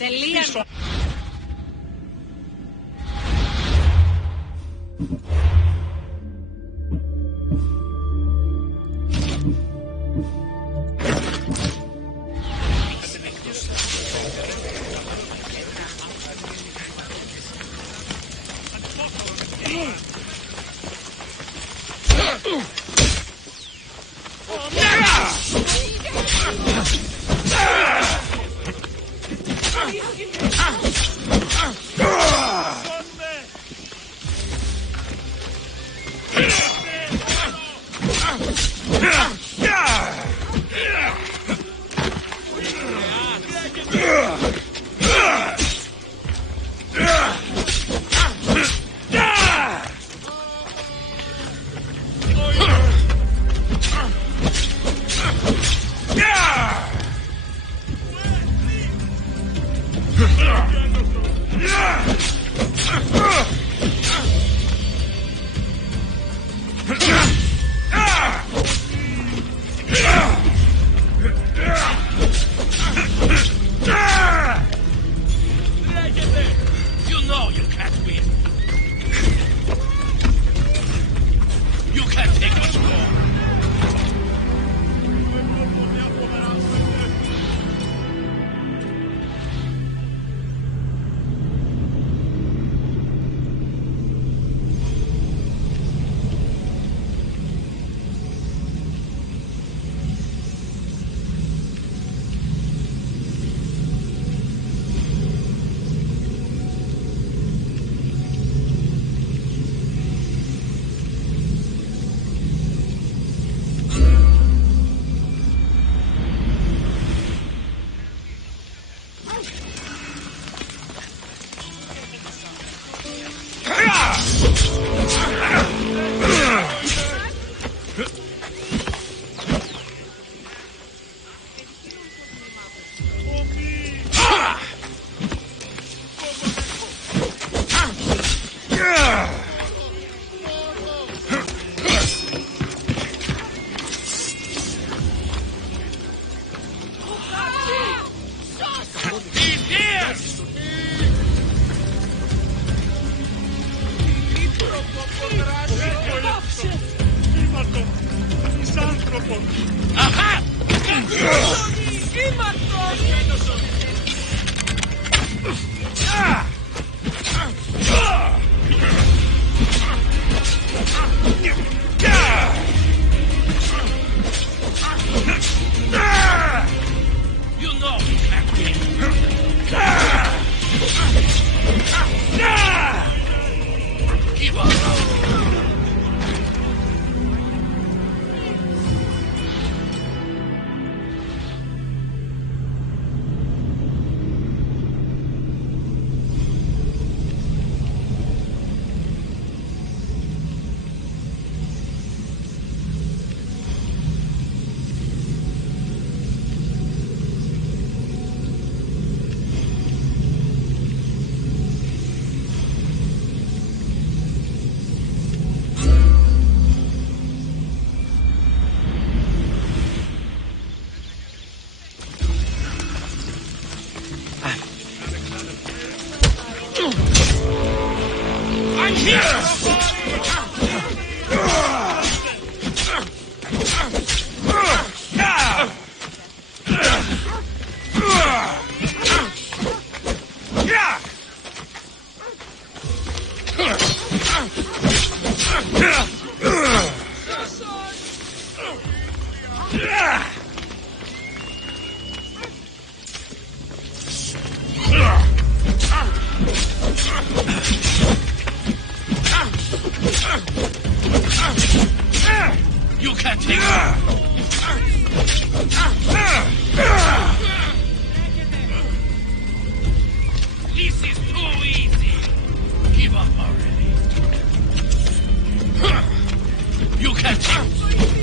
Τελείω. You can't take it. This is too easy. Give up already. You can't take it.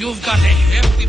You've got a hefty...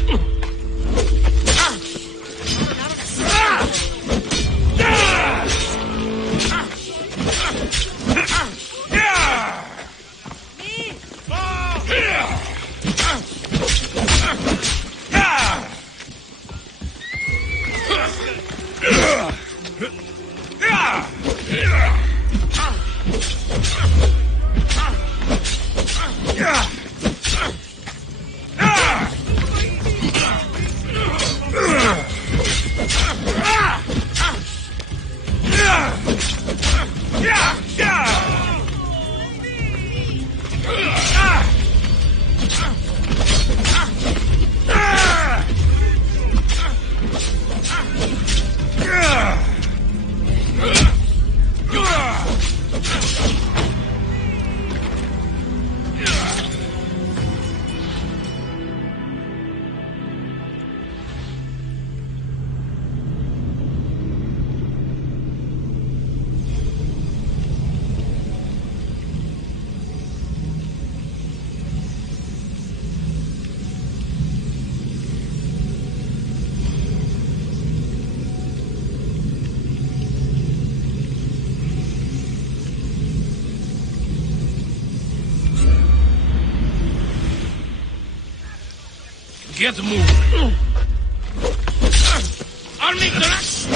Get moving. I'll make the rest.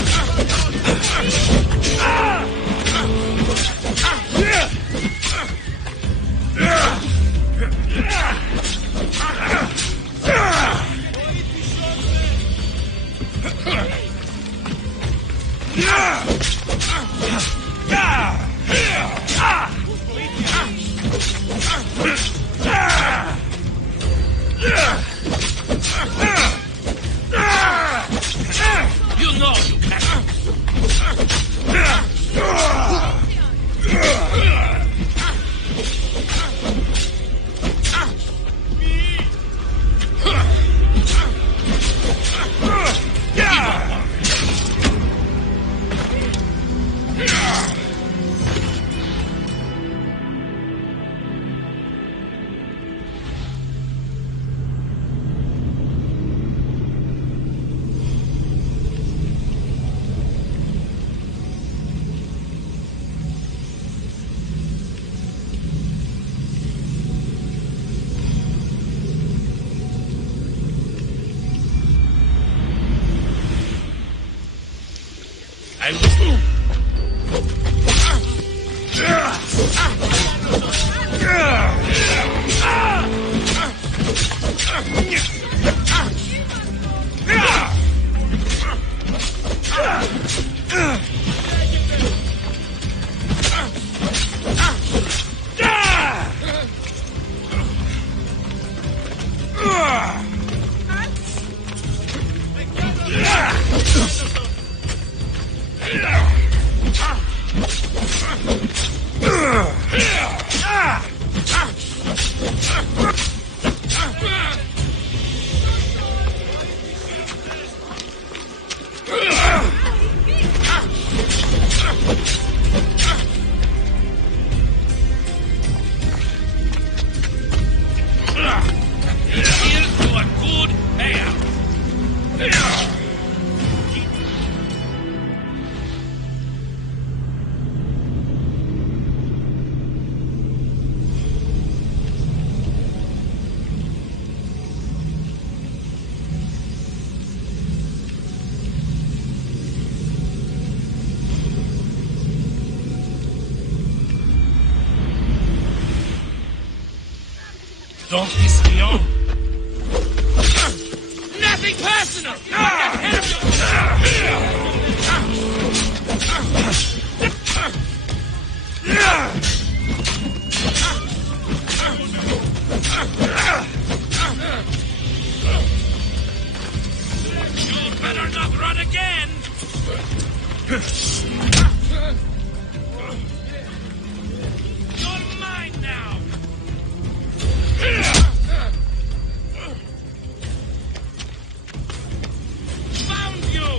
Don't piss me off. Nothing personal! You better not run again! You're mine now! Found you!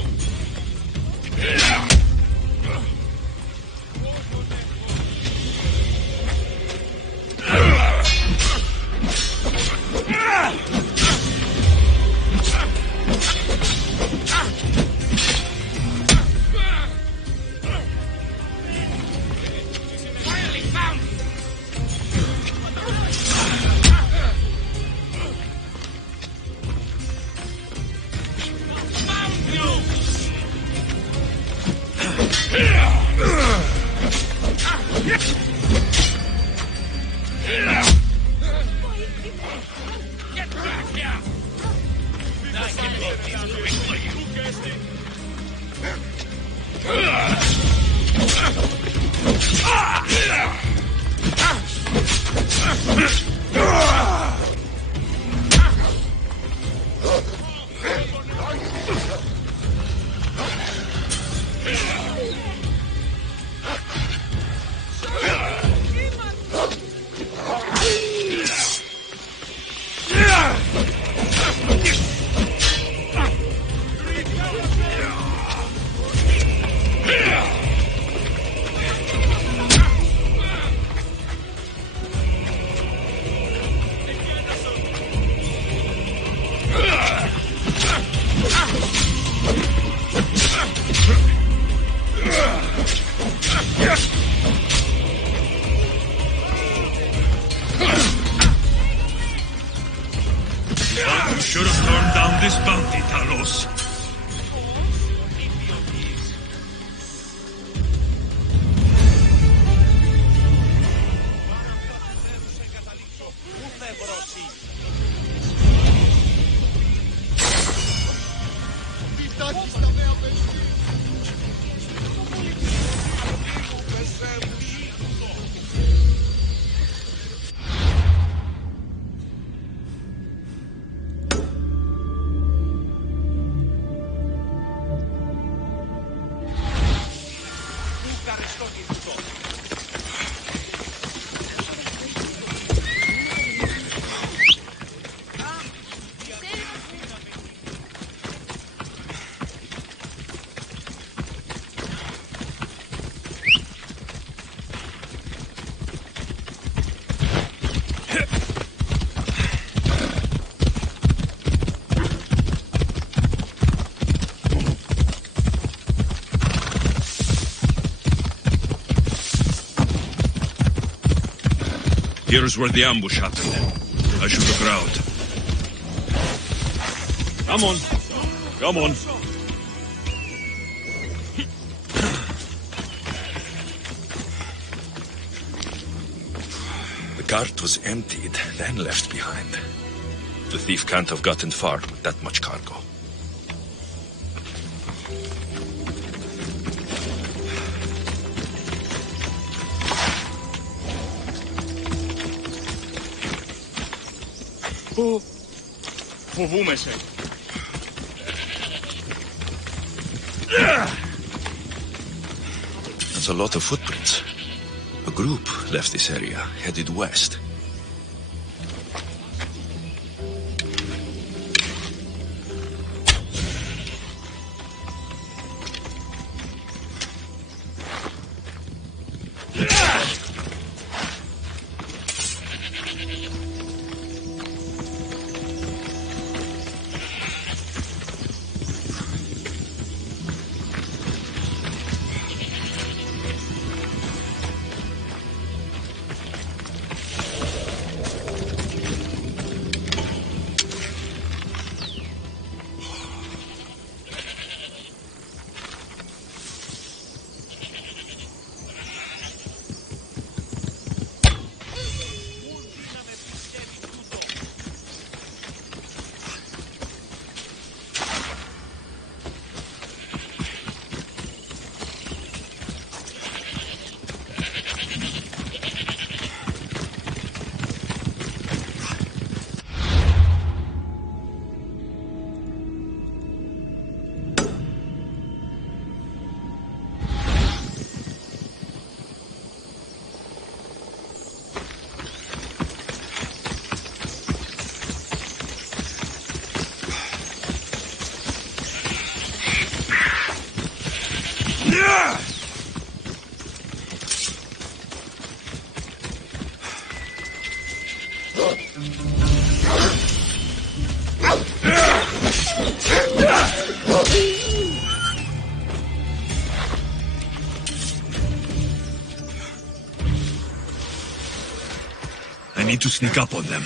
Finally found you! Found you! Get back here! I can make these quickly. You should have turned down this bounty, Talos. Here's where the ambush happened. I should look around. Come on. Come on. The cart was emptied, then left behind. The thief can't have gotten far with that much cargo. Φοβούμαι σε. That's a lot of footprints. A group left this area, headed west. I need to sneak up on them.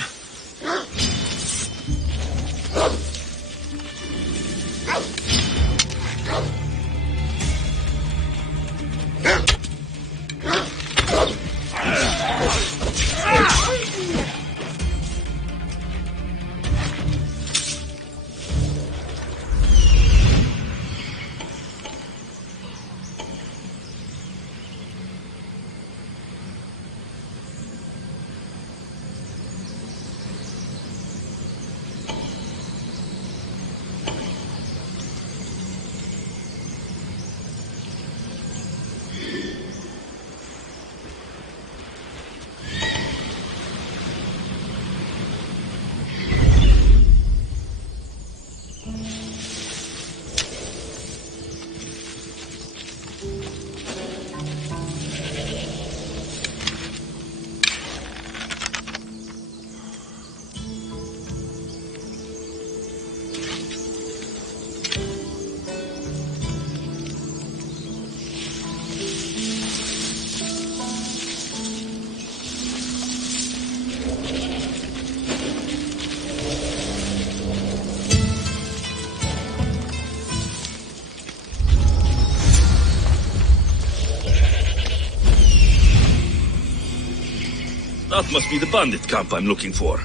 That must be the bandit camp I'm looking for.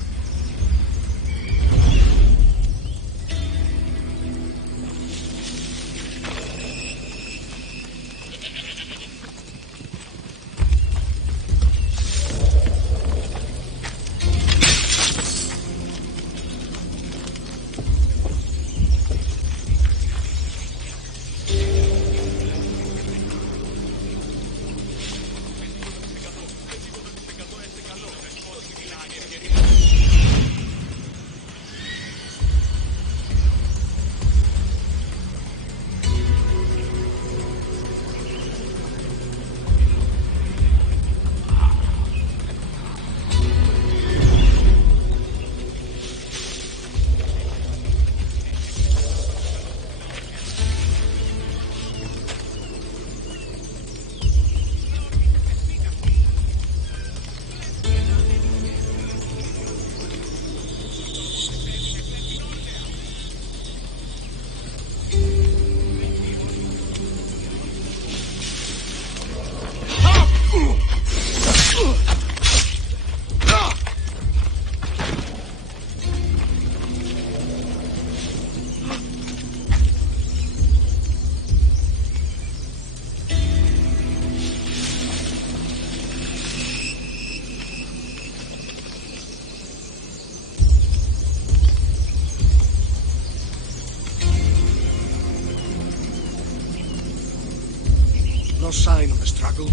No sign of a struggle.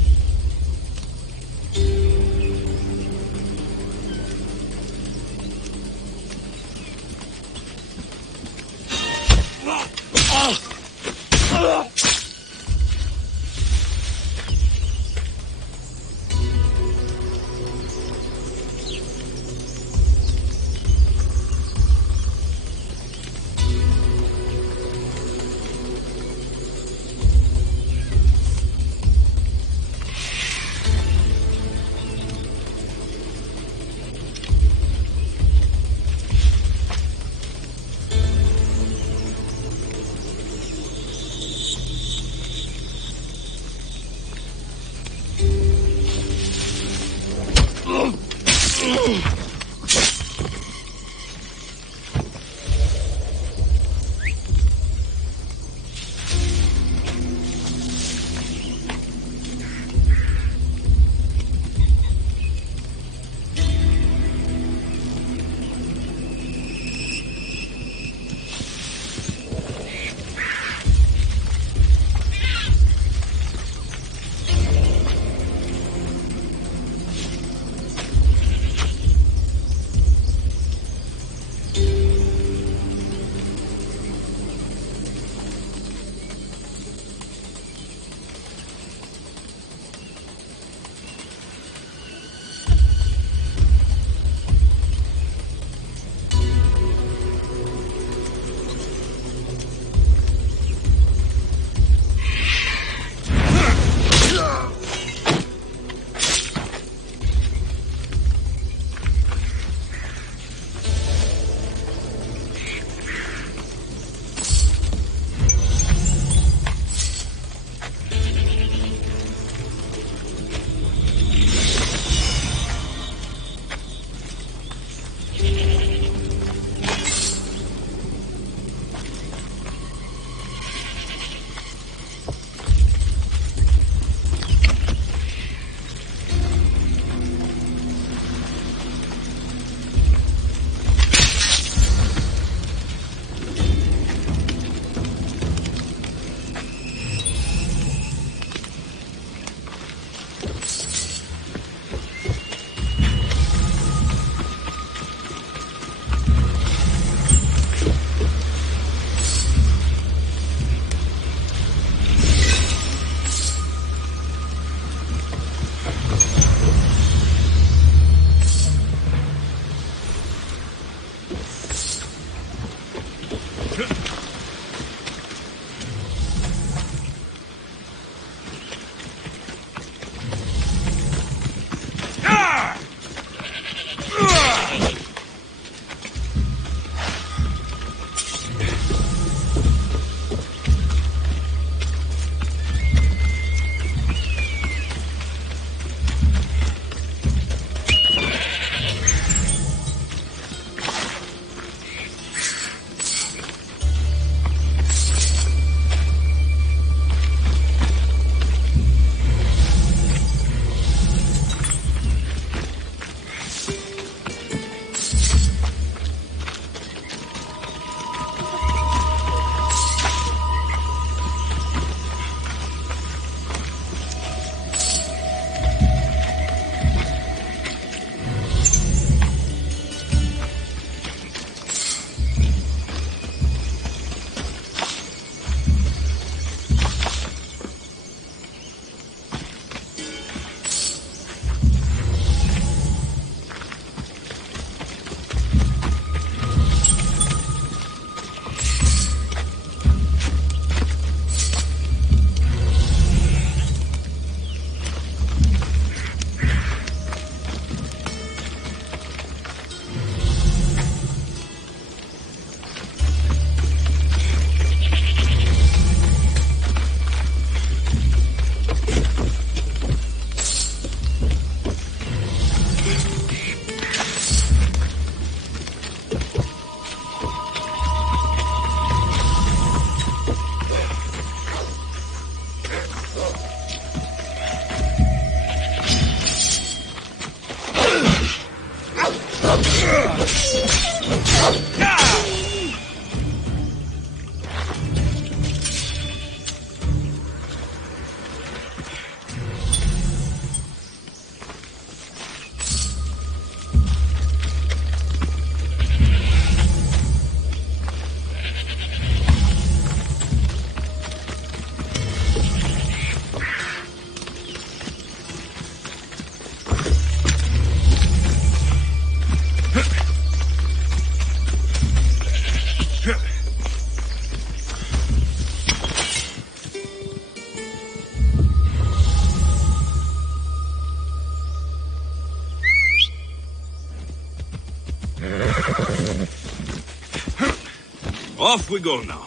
Off we go now.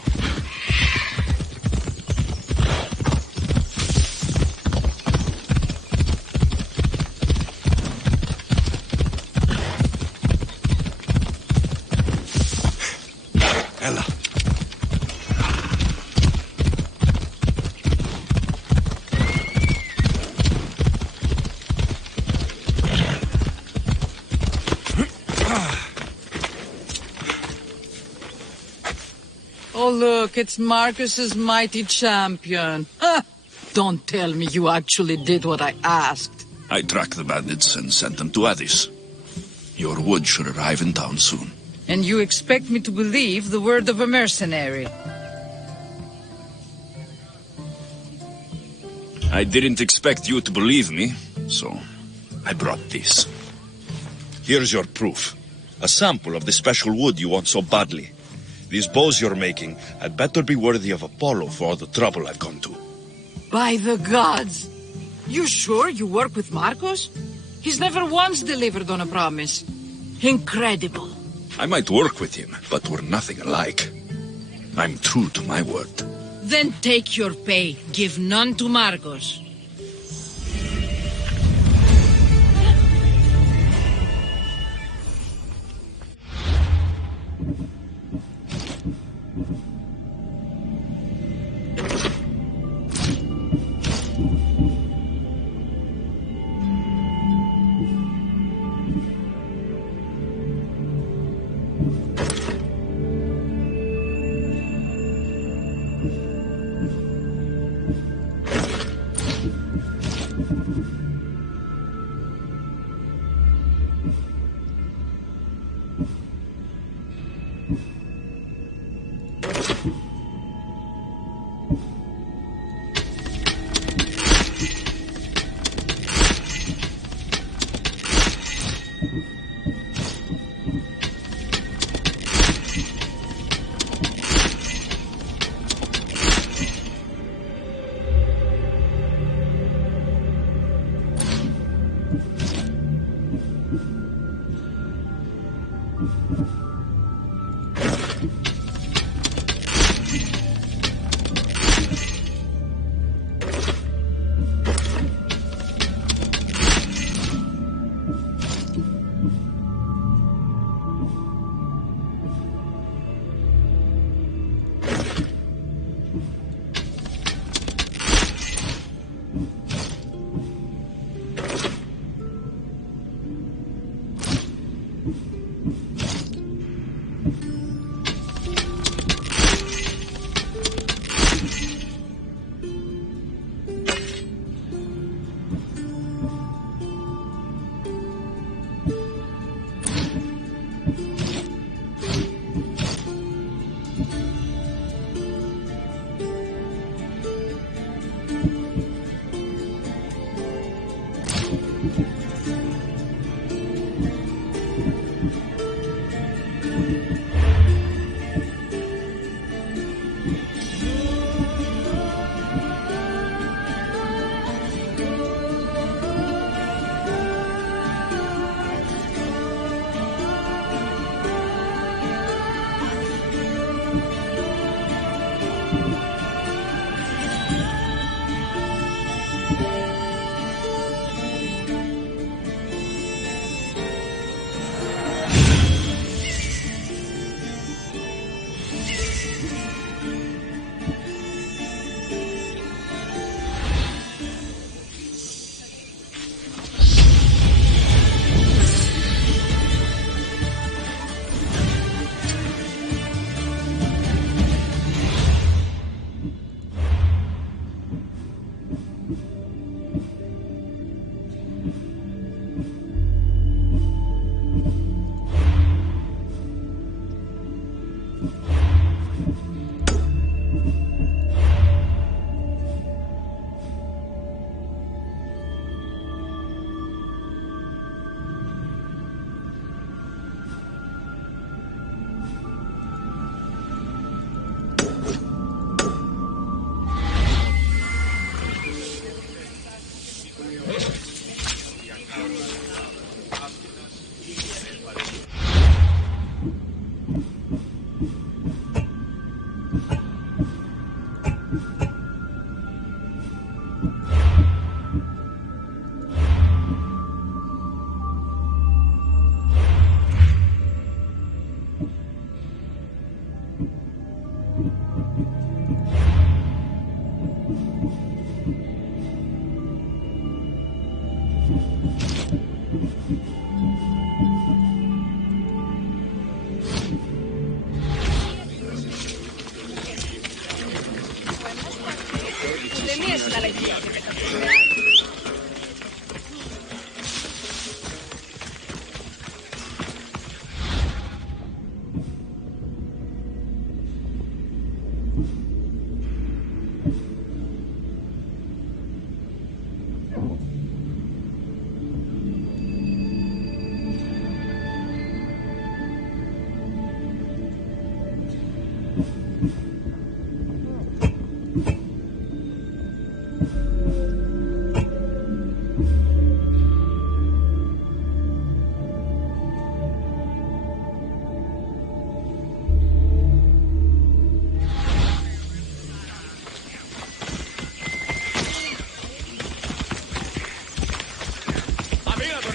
Oh, look, it's Marcus's mighty champion. Don't tell me you actually did what I asked. I tracked the bandits and sent them to Addis. Your wood should arrive in town soon. And you expect me to believe the word of a mercenary? I didn't expect you to believe me, so I brought this. Here's your proof. A sample of the special wood you want so badly. These bows you're making had better be worthy of Apollo for all the trouble I've gone to. By the gods! You sure you work with Marcos? He's never once delivered on a promise. Incredible. I might work with him, but we're nothing alike. I'm true to my word. Then take your pay. Give none to Marcos.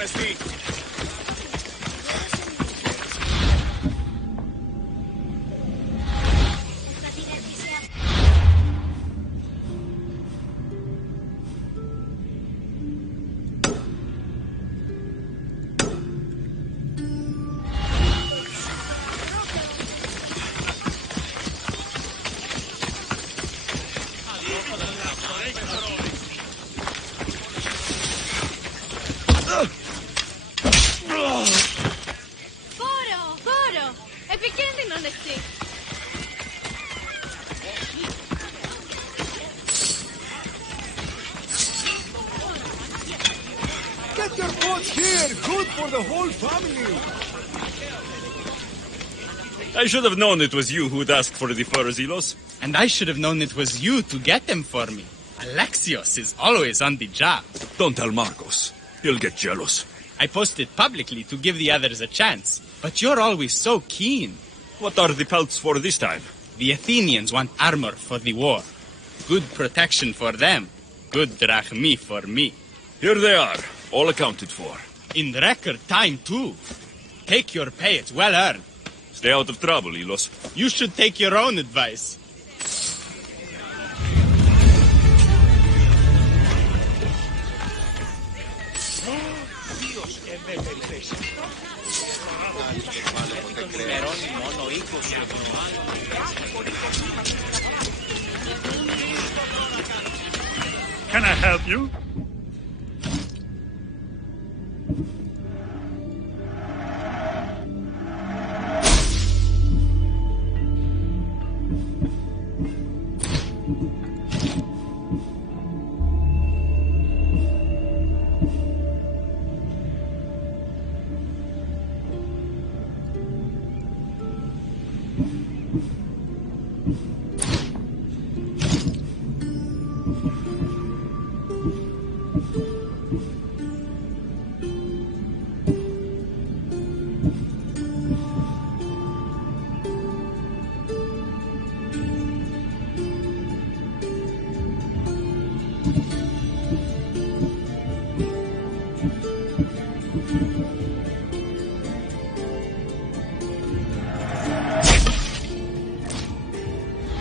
honesty. Get your boats here! Good for the whole family! I should have known it was you who'd asked for the furs, Ilos. And I should have known it was you to get them for me. Alexios is always on the job. Don't tell Marcos. He'll get jealous. I posted publicly to give the others a chance, but you're always so keen. What are the pelts for this time? The Athenians want armor for the war. Good protection for them. Good drachmi for me. Here they are, all accounted for. In record time, too. Take your pay, it's well earned. Stay out of trouble, Ilos. You should take your own advice. Can I help you?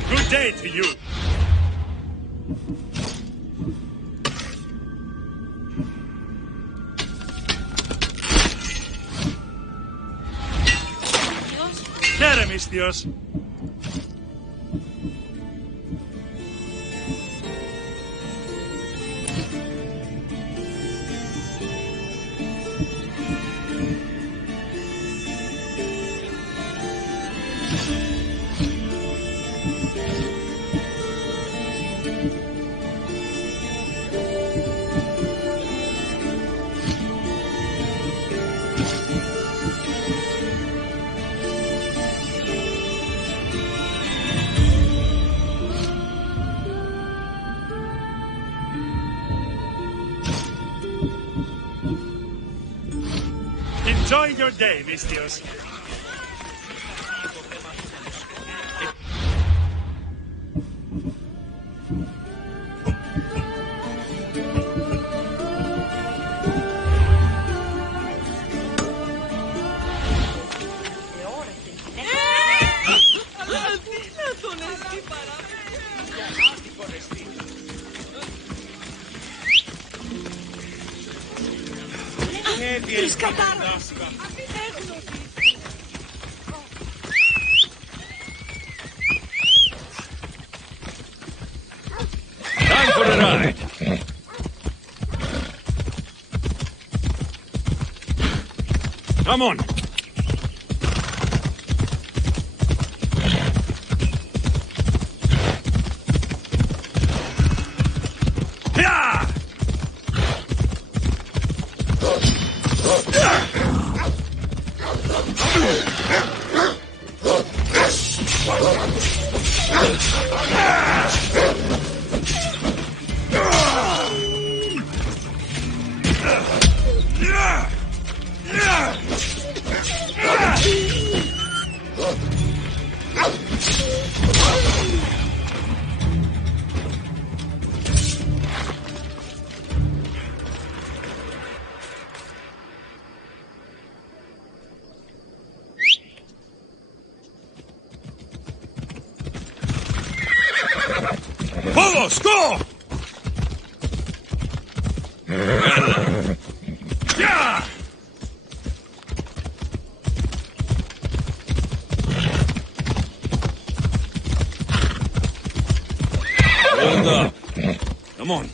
Good day to you. Mistios. Enjoy your day, Mistios. Time for a ride. Come on. Mistios, go! Yeah! Hold up. Come on.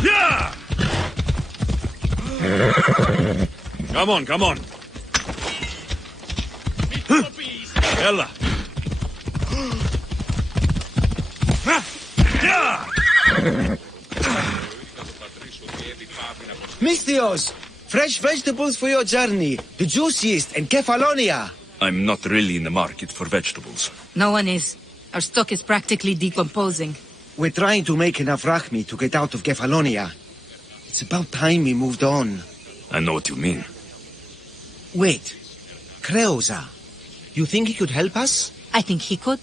Yeah! Come on, come on. Ella. Mistios! Fresh vegetables for your journey. The juiciest in Kefalonia. I'm not really in the market for vegetables. No one is. Our stock is practically decomposing. We're trying to make enough rachmi to get out of Kefalonia. It's about time we moved on. I know what you mean. Wait. Creosa. You think he could help us? I think he could.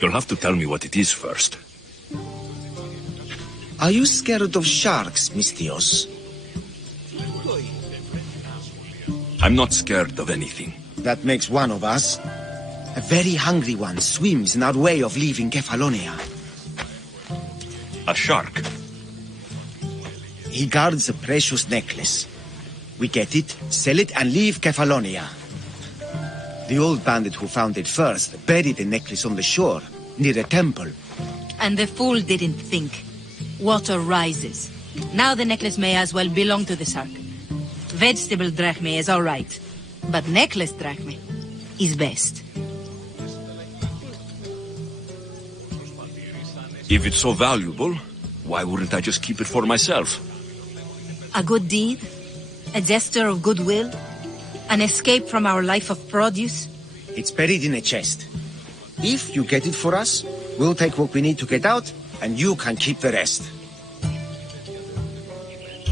You'll have to tell me what it is first. Are you scared of sharks, Mistios? I'm not scared of anything. That makes one of us. A very hungry one swims in our way of leaving Kefalonia. A shark? He guards a precious necklace. We get it, sell it, and leave Kefalonia. The old bandit who found it first buried the necklace on the shore, near a temple. And the fool didn't think. Water rises. Now the necklace may as well belong to the shark. Vegetable drachme is all right, but necklace drachme is best. If it's so valuable, why wouldn't I just keep it for myself? A good deed, a gesture of goodwill, an escape from our life of produce. It's buried in a chest. If you get it for us, we'll take what we need to get out, and you can keep the rest.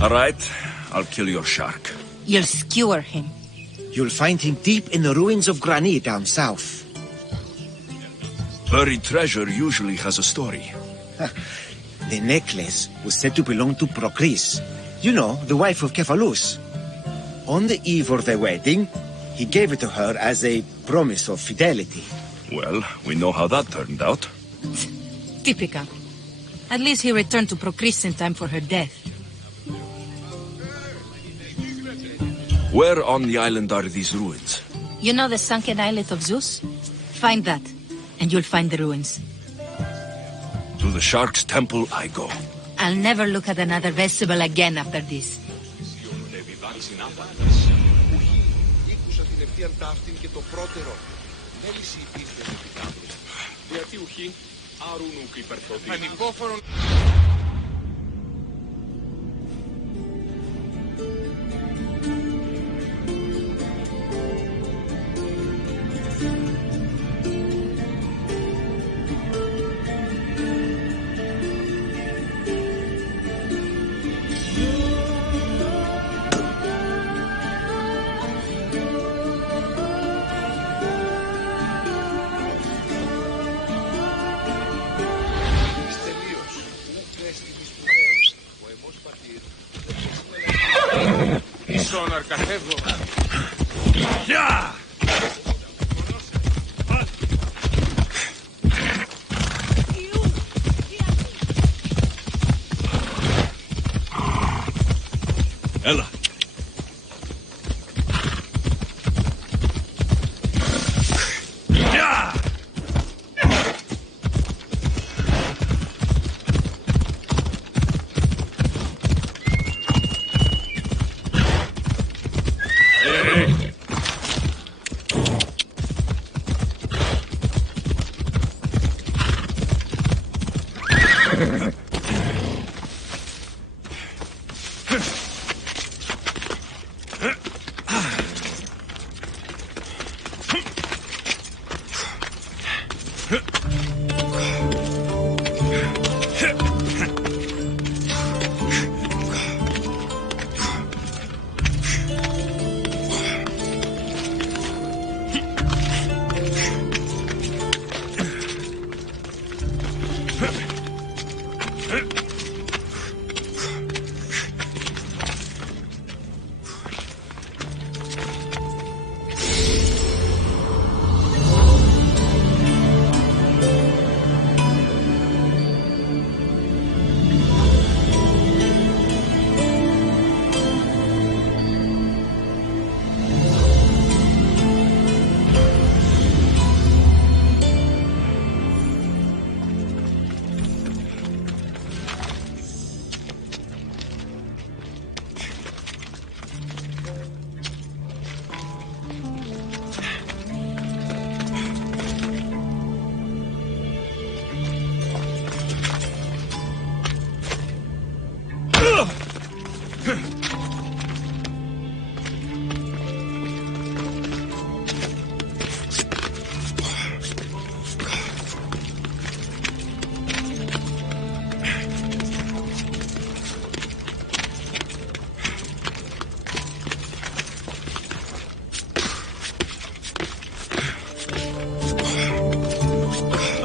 All right, I'll kill your shark. You'll skewer him. You'll find him deep in the ruins of Grani down south. Buried treasure usually has a story. The necklace was said to belong to Procris. You know, the wife of Cephalus. On the eve of their wedding, he gave it to her as a promise of fidelity. Well, we know how that turned out. Typical. At least he returned to Procris in time for her death. Where on the island are these ruins? You know the sunken islet of Zeus? Find that, and you'll find the ruins. To the shark's temple I go. I'll never look at another vegetable again after this. Yeah! Ella. Yeah!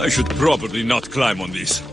I should probably not climb on this.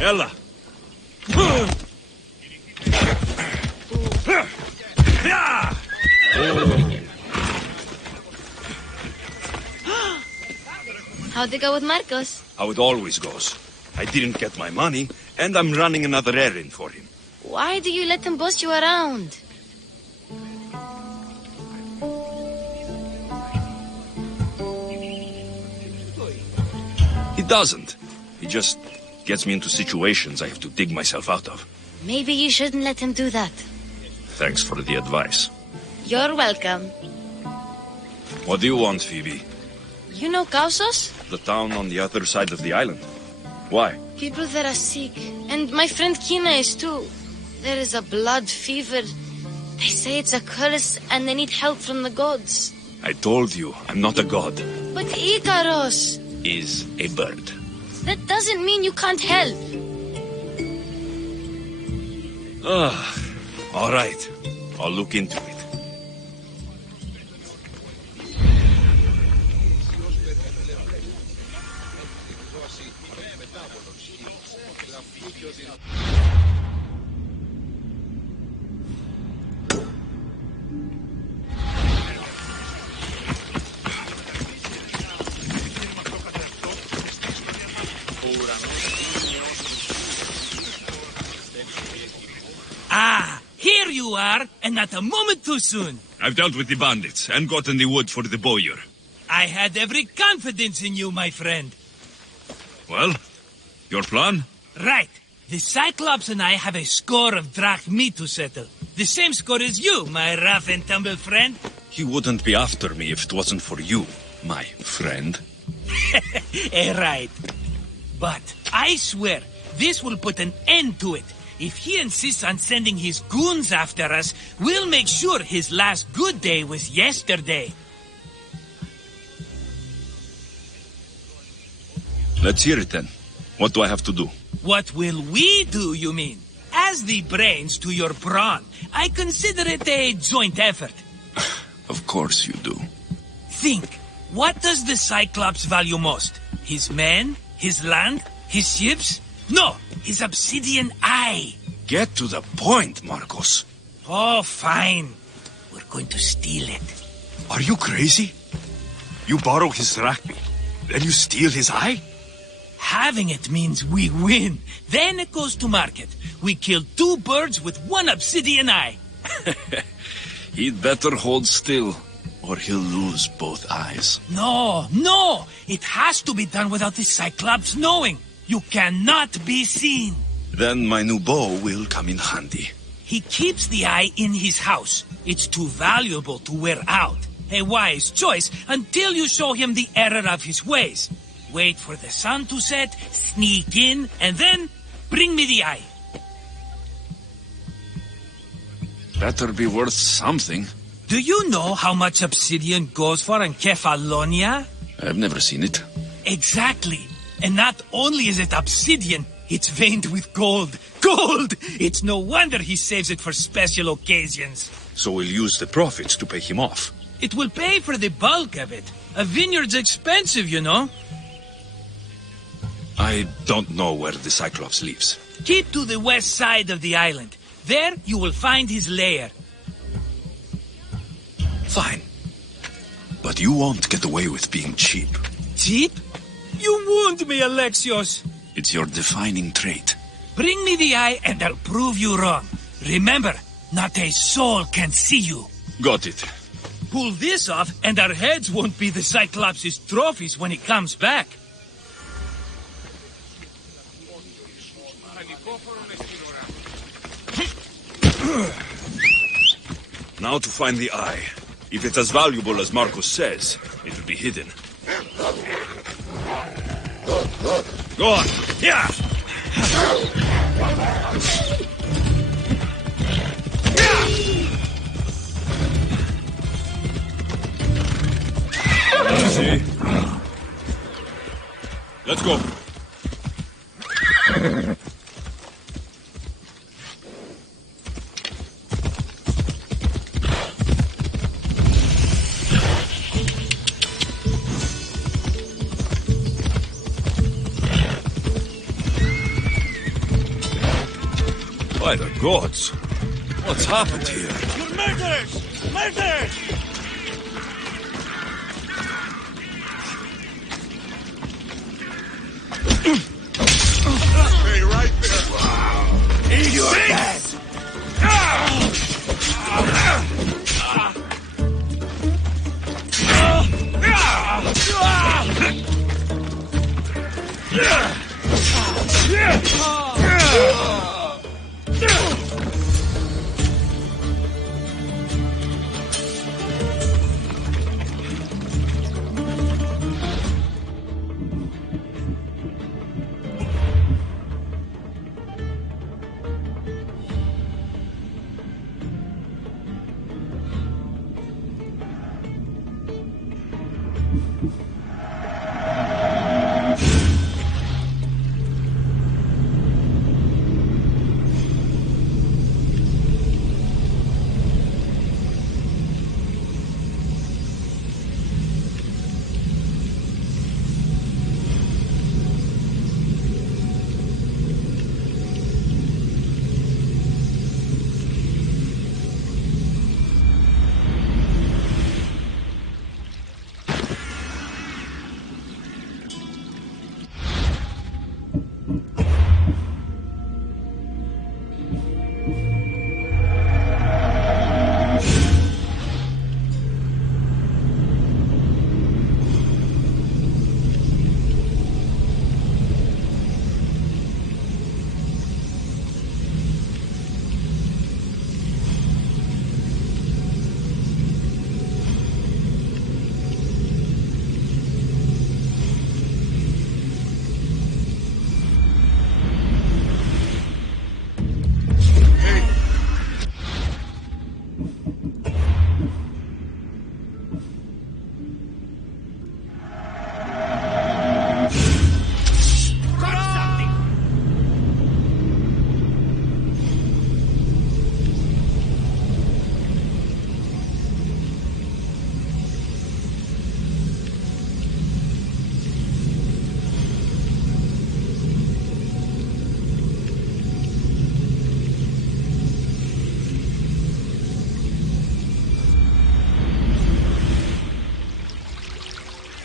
Ella! How'd it go with Marcos? How it always goes. I didn't get my money, and I'm running another errand for him. Why do you let him boss you around? He doesn't. He just gets me into situations I have to dig myself out of. Maybe you shouldn't let him do that. Thanks for the advice. You're welcome. What do you want, Phoebe? You know Kausos? The town on the other side of the island. Why? People there are sick. And my friend Kina is too. There is a blood fever. They say it's a curse and they need help from the gods. I told you, I'm not a god. But Ikaros Is a bird. that doesn't mean you can't help. All right. I'll look into it. Ah, here you are, and not a moment too soon. I've dealt with the bandits and gotten the wood for the bowyer. I had every confidence in you, my friend. Well, your plan? Right. The Cyclops and I have a score of drachmi to settle. The same score as you, my rough and tumble friend. He wouldn't be after me if it wasn't for you, my friend. Right. But I swear, this will put an end to it. If he insists on sending his goons after us, we'll make sure his last good day was yesterday. Let's hear it then. What do I have to do? What will we do, you mean? As the brains to your brawn, I consider it a joint effort. Of course you do. Think, what does the Cyclops value most? His men? His land? His ships? No, his obsidian eye. Get to the point, Marcos. Oh, fine. We're going to steal it. Are you crazy? You borrow his drachmi, then you steal his eye? Having it means we win. Then it goes to market. We kill 2 birds with 1 obsidian eye. He'd better hold still, or he'll lose both eyes. No. It has to be done without the Cyclops knowing. You cannot be seen. Then my new bow will come in handy. He keeps the eye in his house. It's too valuable to wear out. A wise choice until you show him the error of his ways. Wait for the sun to set, sneak in, and then bring me the eye. Better be worth something. Do you know how much obsidian goes for in Kefalonia? I've never seen it. Exactly. And not only is it obsidian, it's veined with gold. Gold! It's no wonder he saves it for special occasions. So we'll use the profits to pay him off. It will pay for the bulk of it. A vineyard's expensive, you know. I don't know where the Cyclops lives. Keep to the west side of the island. There you will find his lair. Fine. But you won't get away with being cheap. Cheap? You wound me, Alexios. It's your defining trait. Bring me the eye and I'll prove you wrong. Remember, not a soul can see you. Got it. Pull this off and our heads won't be the Cyclops' trophies when he comes back. Now to find the eye. If it's as valuable as Marcos says, it will be hidden. Go on. Yeah. Easy. Let's go. By the gods! What's happened here? You're murderers! Murderers! Stay right there! You're dead!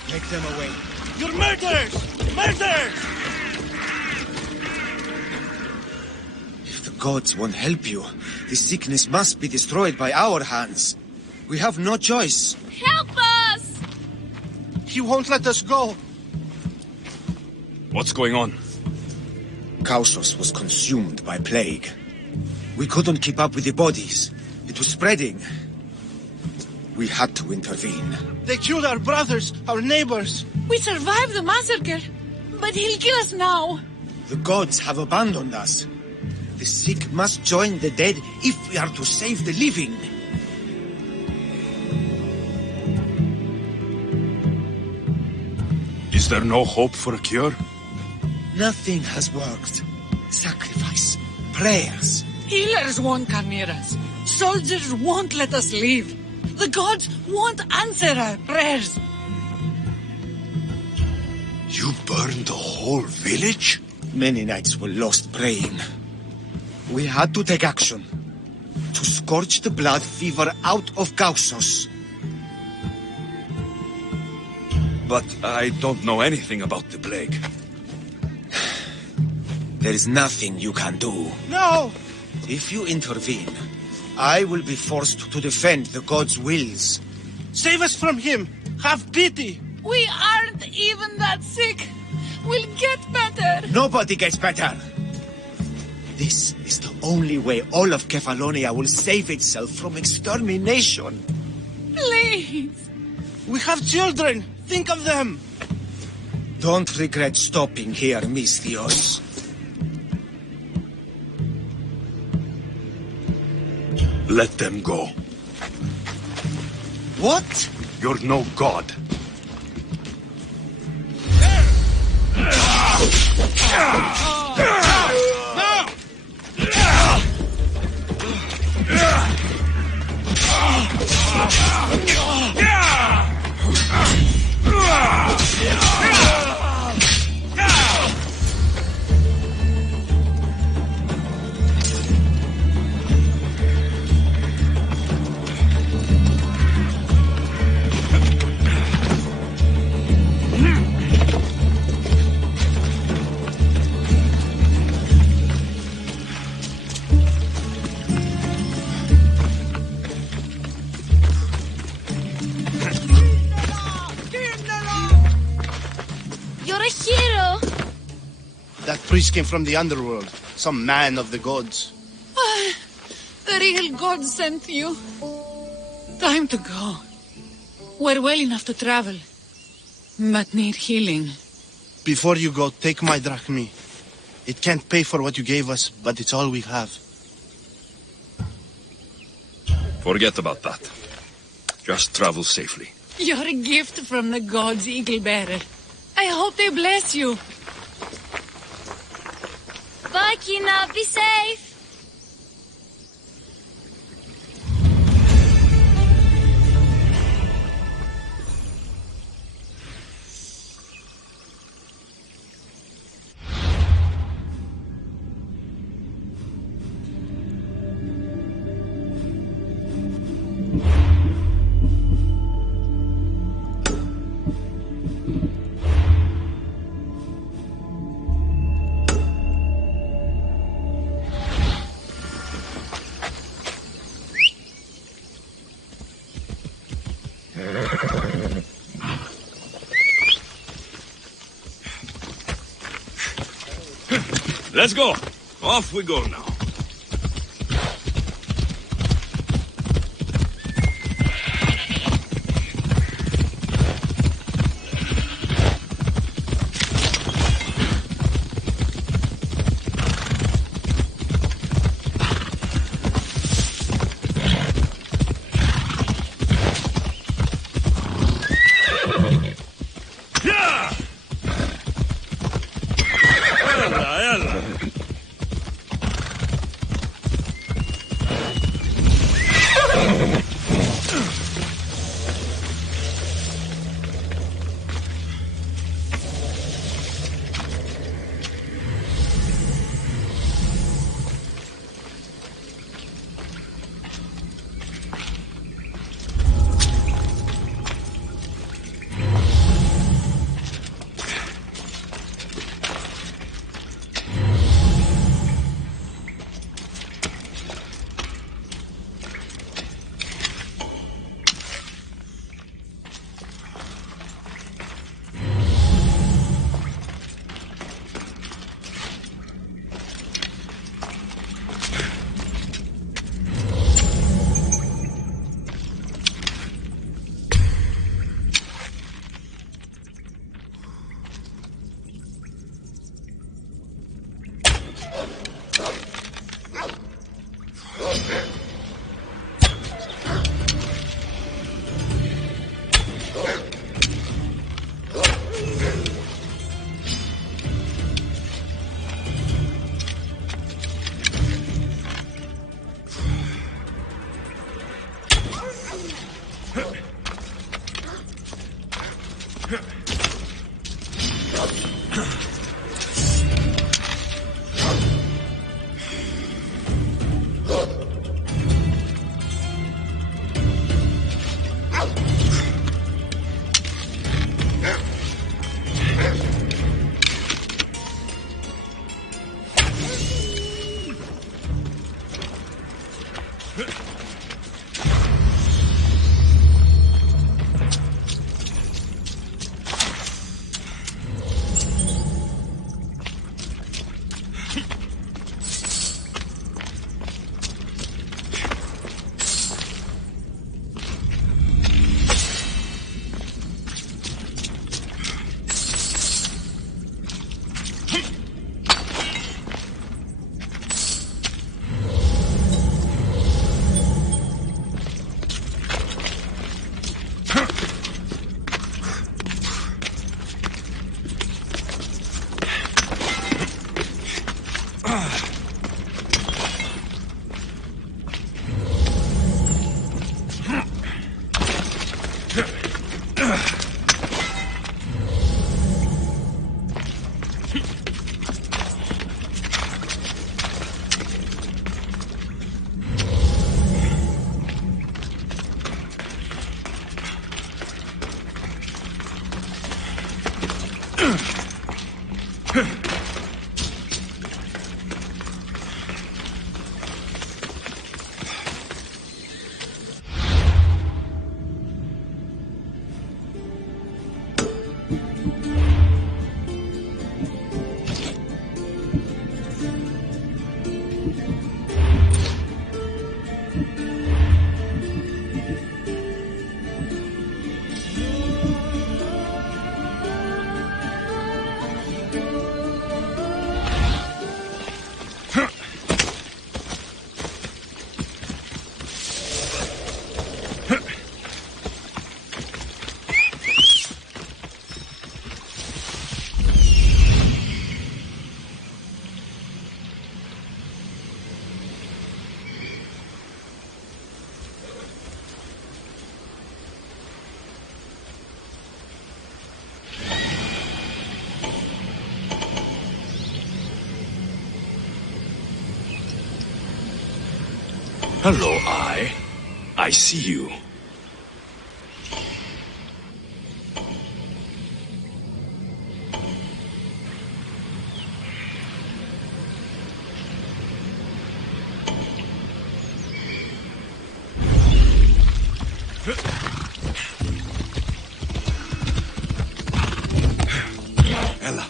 Take them away. You're murderers! Murderers! If the gods won't help you, this sickness must be destroyed by our hands. We have no choice. Help us! He won't let us go. What's going on? Kausos was consumed by plague. We couldn't keep up with the bodies. It was spreading. We had to intervene. They killed our brothers, our neighbors. We survived the massacre, but he'll kill us now. The gods have abandoned us. The sick must join the dead if we are to save the living. Is there no hope for a cure? Nothing has worked. Sacrifice, prayers. Healers won't come near us. Soldiers won't let us leave. The gods won't answer our prayers. You burned the whole village? Many nights were lost praying. We had to take action. To scorch the blood fever out of Kausos. But I don't know anything about the plague. There is nothing you can do. No! If you intervene, I will be forced to defend the gods' wills. Save us from him! Have pity! We aren't even that sick. We'll get better. Nobody gets better. This is the only way all of Kefalonia will save itself from extermination. Please. We have children. Think of them. Don't regret stopping here, Mistios. Let them go. What? You're no god. That priest came from the underworld. Some man of the gods. The real God sent you. Time to go. We're well enough to travel, but need healing. Before you go, take my drachmi. It can't pay for what you gave us, but it's all we have. Forget about that. Just travel safely. You're a gift from the gods, Eagle Bearer. I hope they bless you. Bye, Kina. Be safe. Let's go. Off we go now. Hello, Eye. I see you. Ella.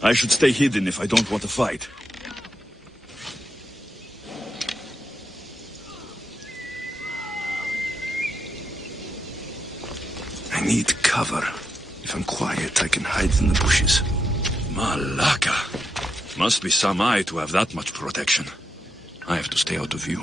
I should stay hidden if I don't want to fight. I need cover. If I'm quiet, I can hide in the bushes. Malaka. Must be some eye to have that much protection. I have to stay out of view.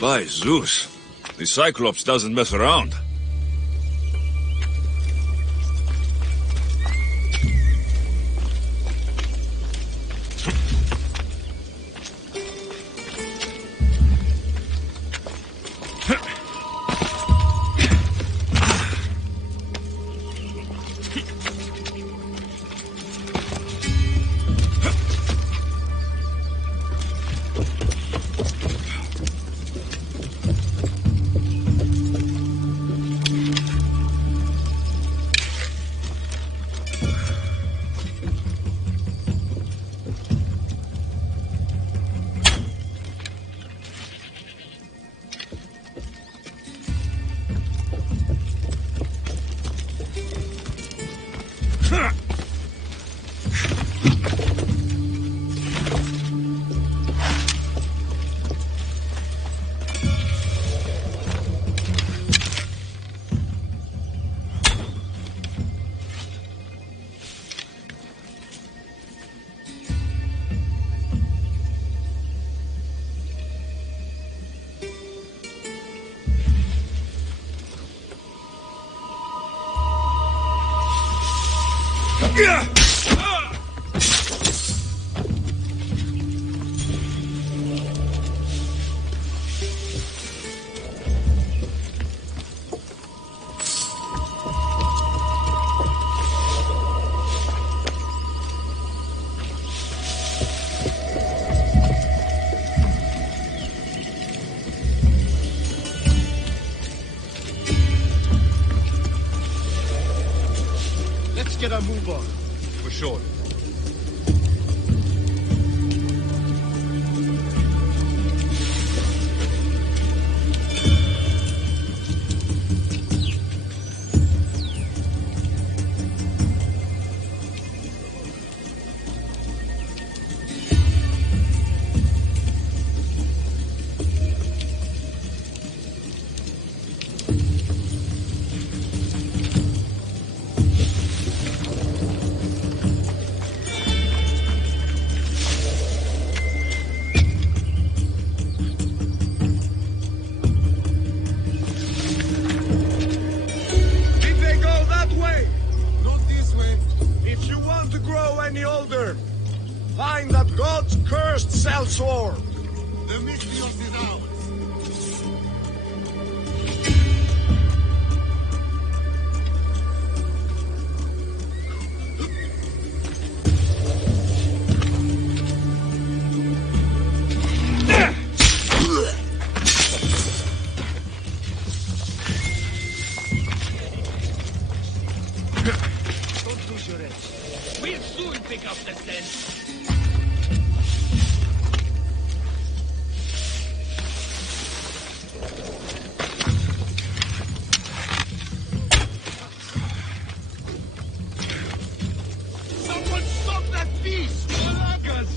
By Zeus, the Cyclops doesn't mess around. get a move on. For sure. Find that God's cursed sellsword. The Mystios is ours. Don't lose your edge. We'll soon pick up the scent. Someone stop that beast! Malagas!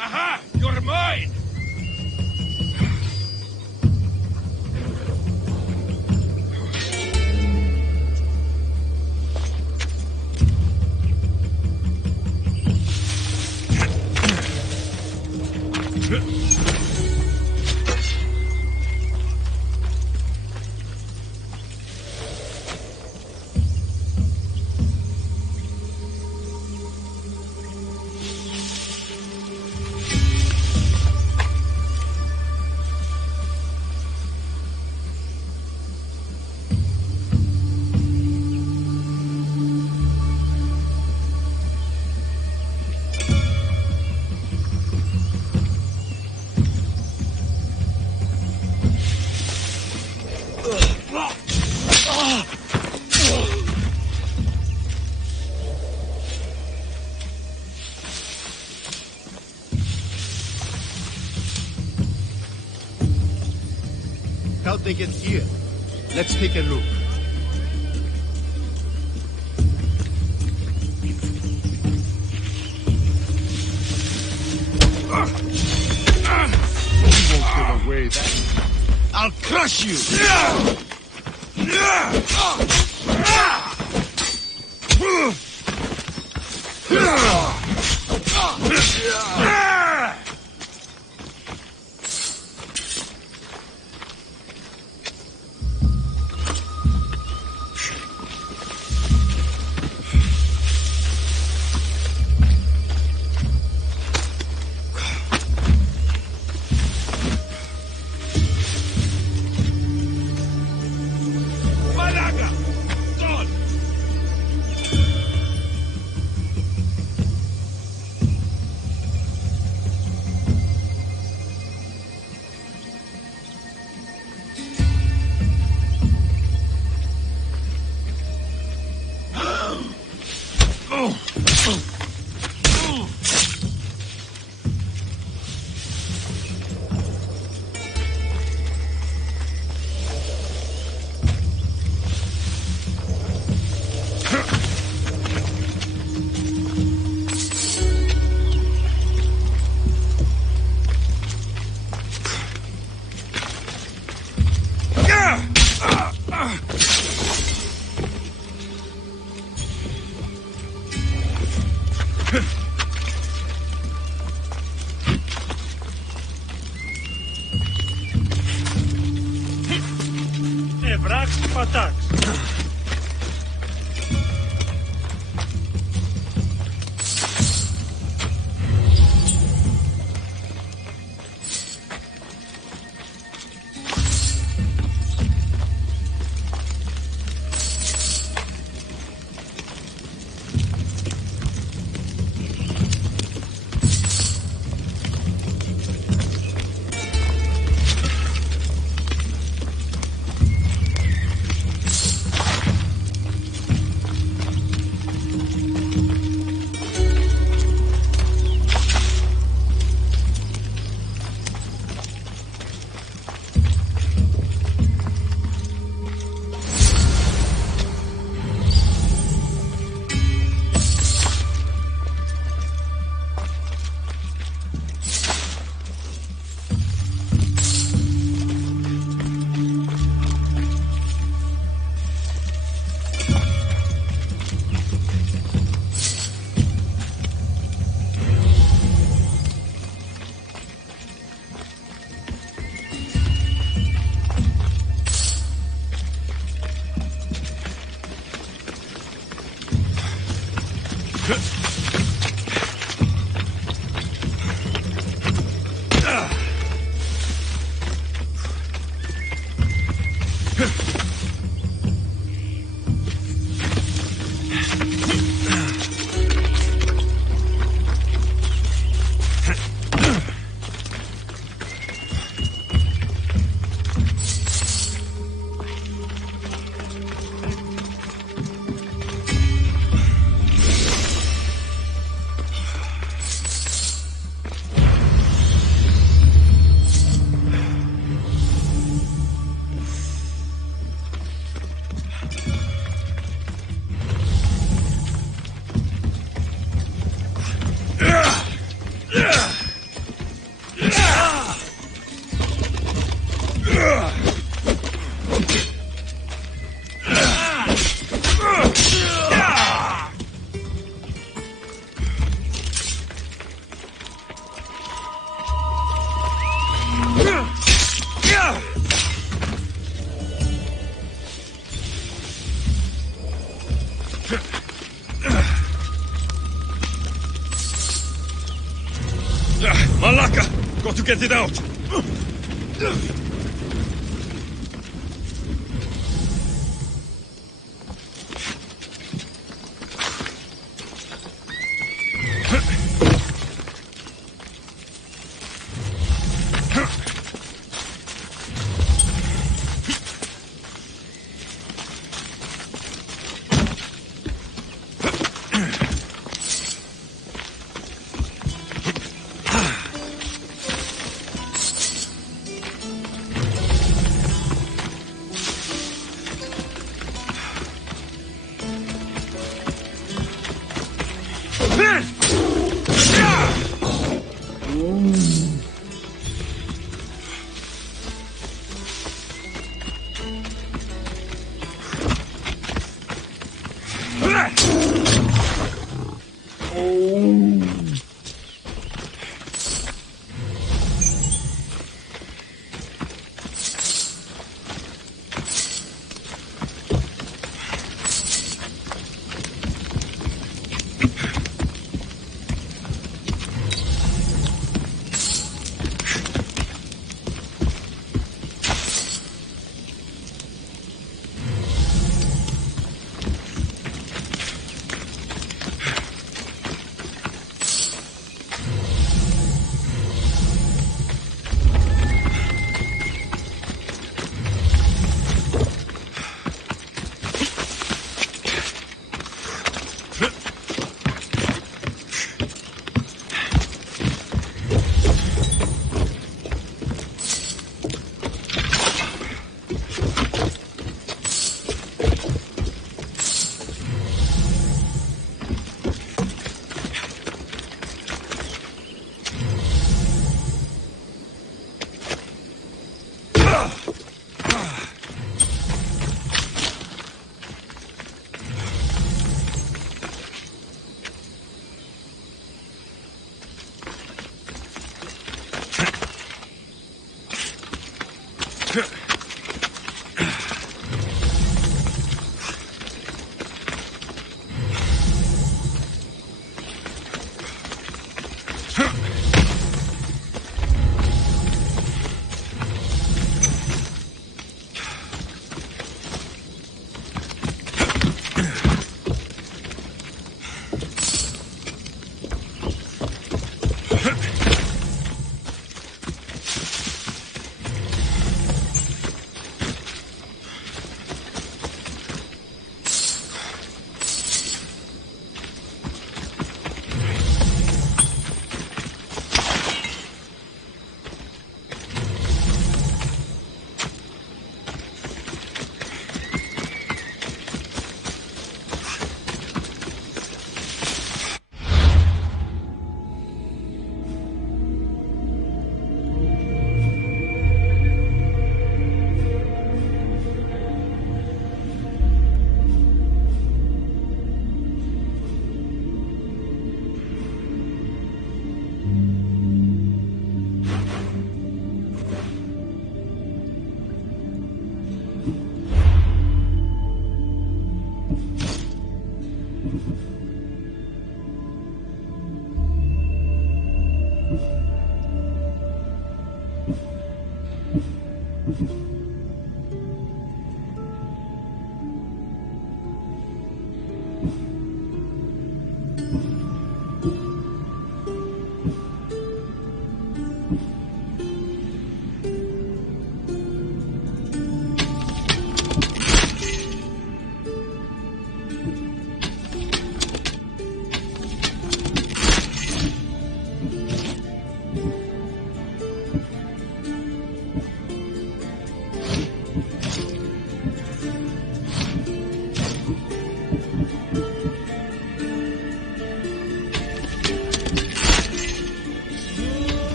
Aha! You're mine! How'd they get here? Let's take a look. You won't get away that. I'll crush you! Malaga! Don! wrak pataks. Malaka! Got to get it out!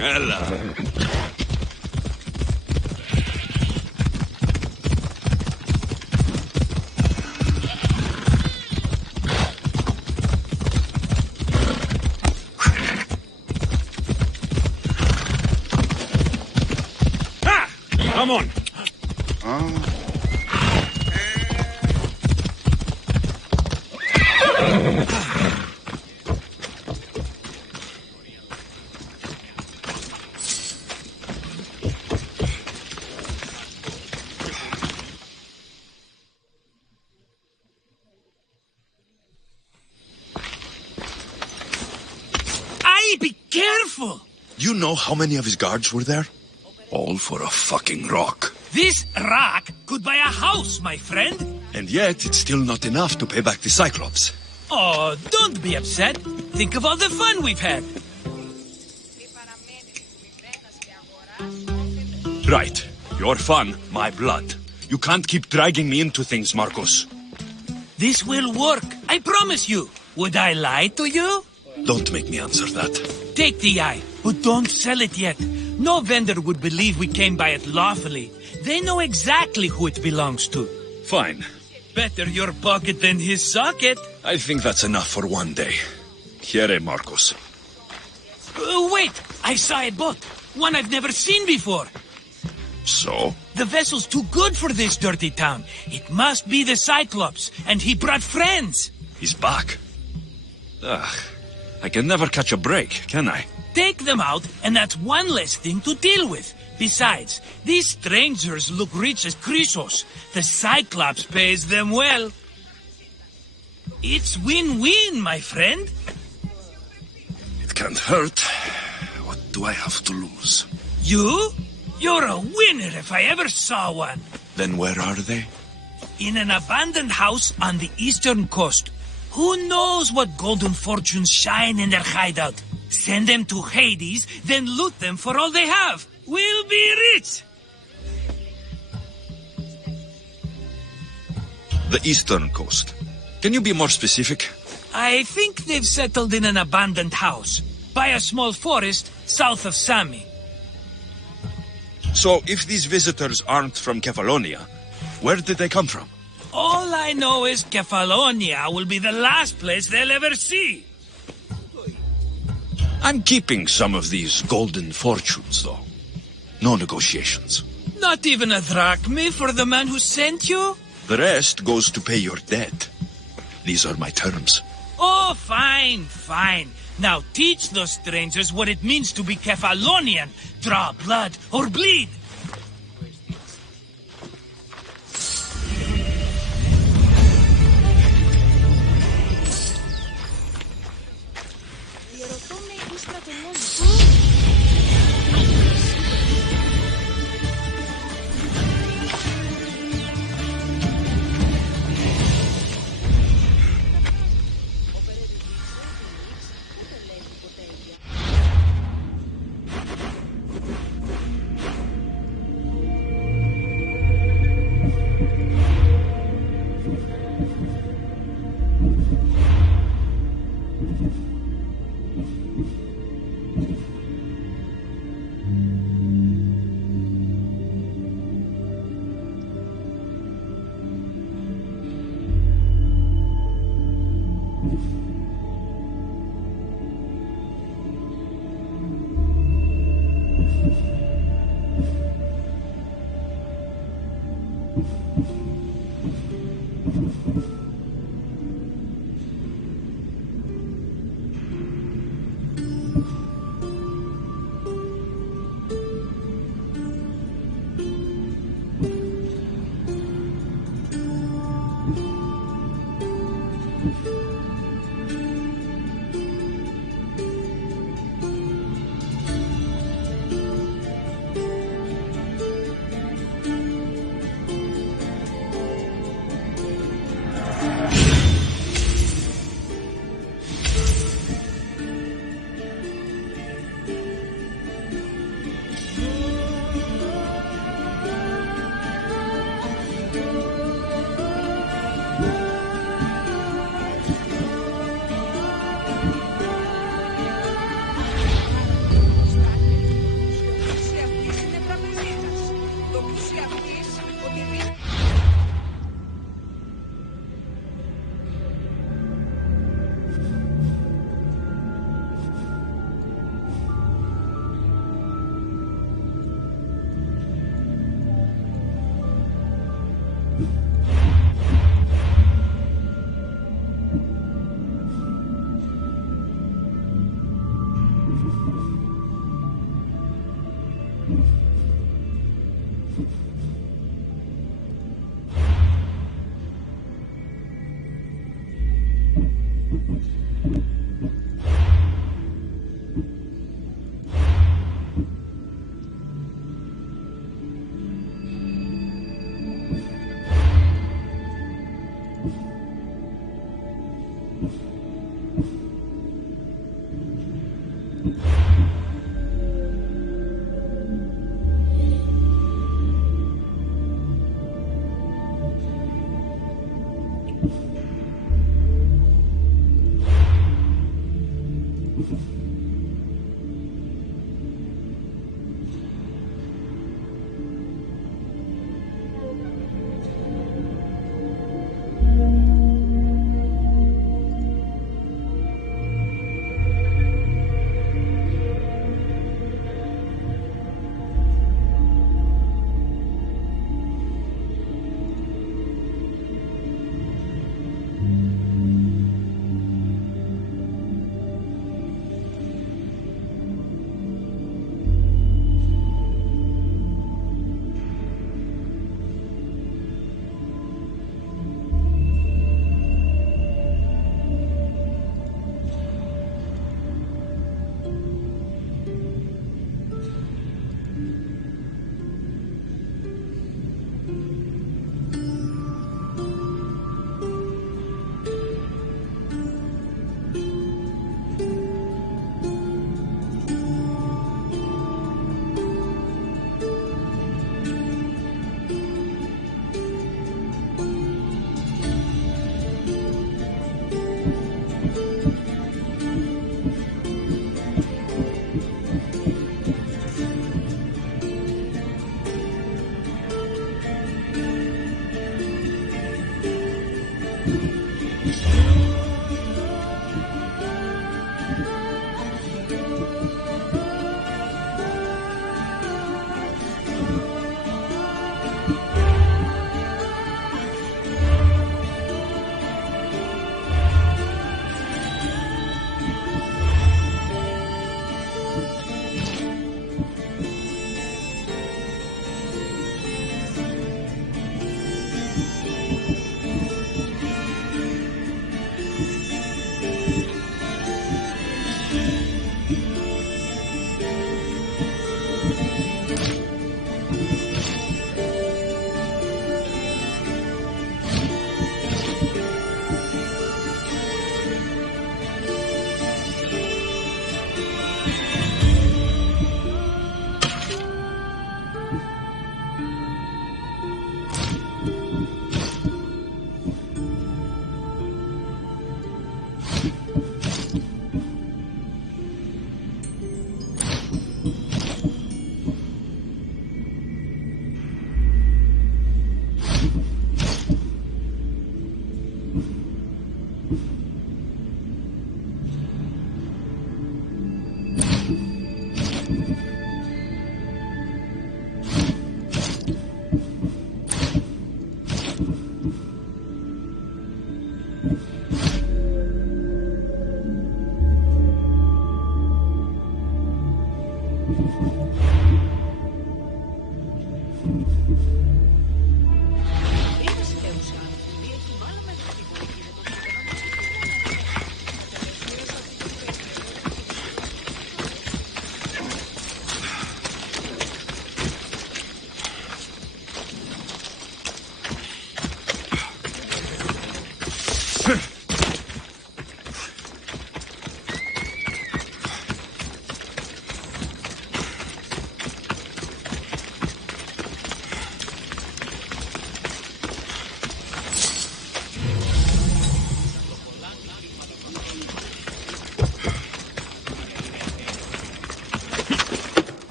Ella. Come on. Be careful! You know how many of his guards were there? All for a fucking rock. This rock could buy a house, my friend. And yet, it's still not enough to pay back the Cyclops. Oh, don't be upset. Think of all the fun we've had. Right. Your fun, my blood. You can't keep dragging me into things, Marcos. This will work, I promise you. Would I lie to you? Don't make me answer that. Take the eye, but don't sell it yet. No vendor would believe we came by it lawfully. They know exactly who it belongs to. Fine. Better your pocket than his socket. I think that's enough for one day. Here, Marcos. Wait! I saw a boat. One I've never seen before. So? The vessel's too good for this dirty town. It must be the Cyclops, and he brought friends. He's back. Ugh. I can never catch a break, can I? Take them out, and that's one less thing to deal with. Besides, these strangers look rich as Chrysos. The Cyclops pays them well. It's win-win, my friend. It can't hurt. What do I have to lose? You? You're a winner if I ever saw one. Then where are they? In an abandoned house on the eastern coast. Who knows what golden fortunes shine in their hideout? Send them to Hades, then loot them for all they have. We'll be rich! The eastern coast. Can you be more specific? I think they've settled in an abandoned house, by a small forest south of Sami. So, if these visitors aren't from Kefalonia, where did they come from? All I know is Kefalonia will be the last place they'll ever see. I'm keeping some of these golden fortunes, though. No negotiations. Not even a drachme for the man who sent you? The rest goes to pay your debt. These are my terms. Oh, fine, fine. Now teach those strangers what it means to be Kefalonian. Draw blood or bleed.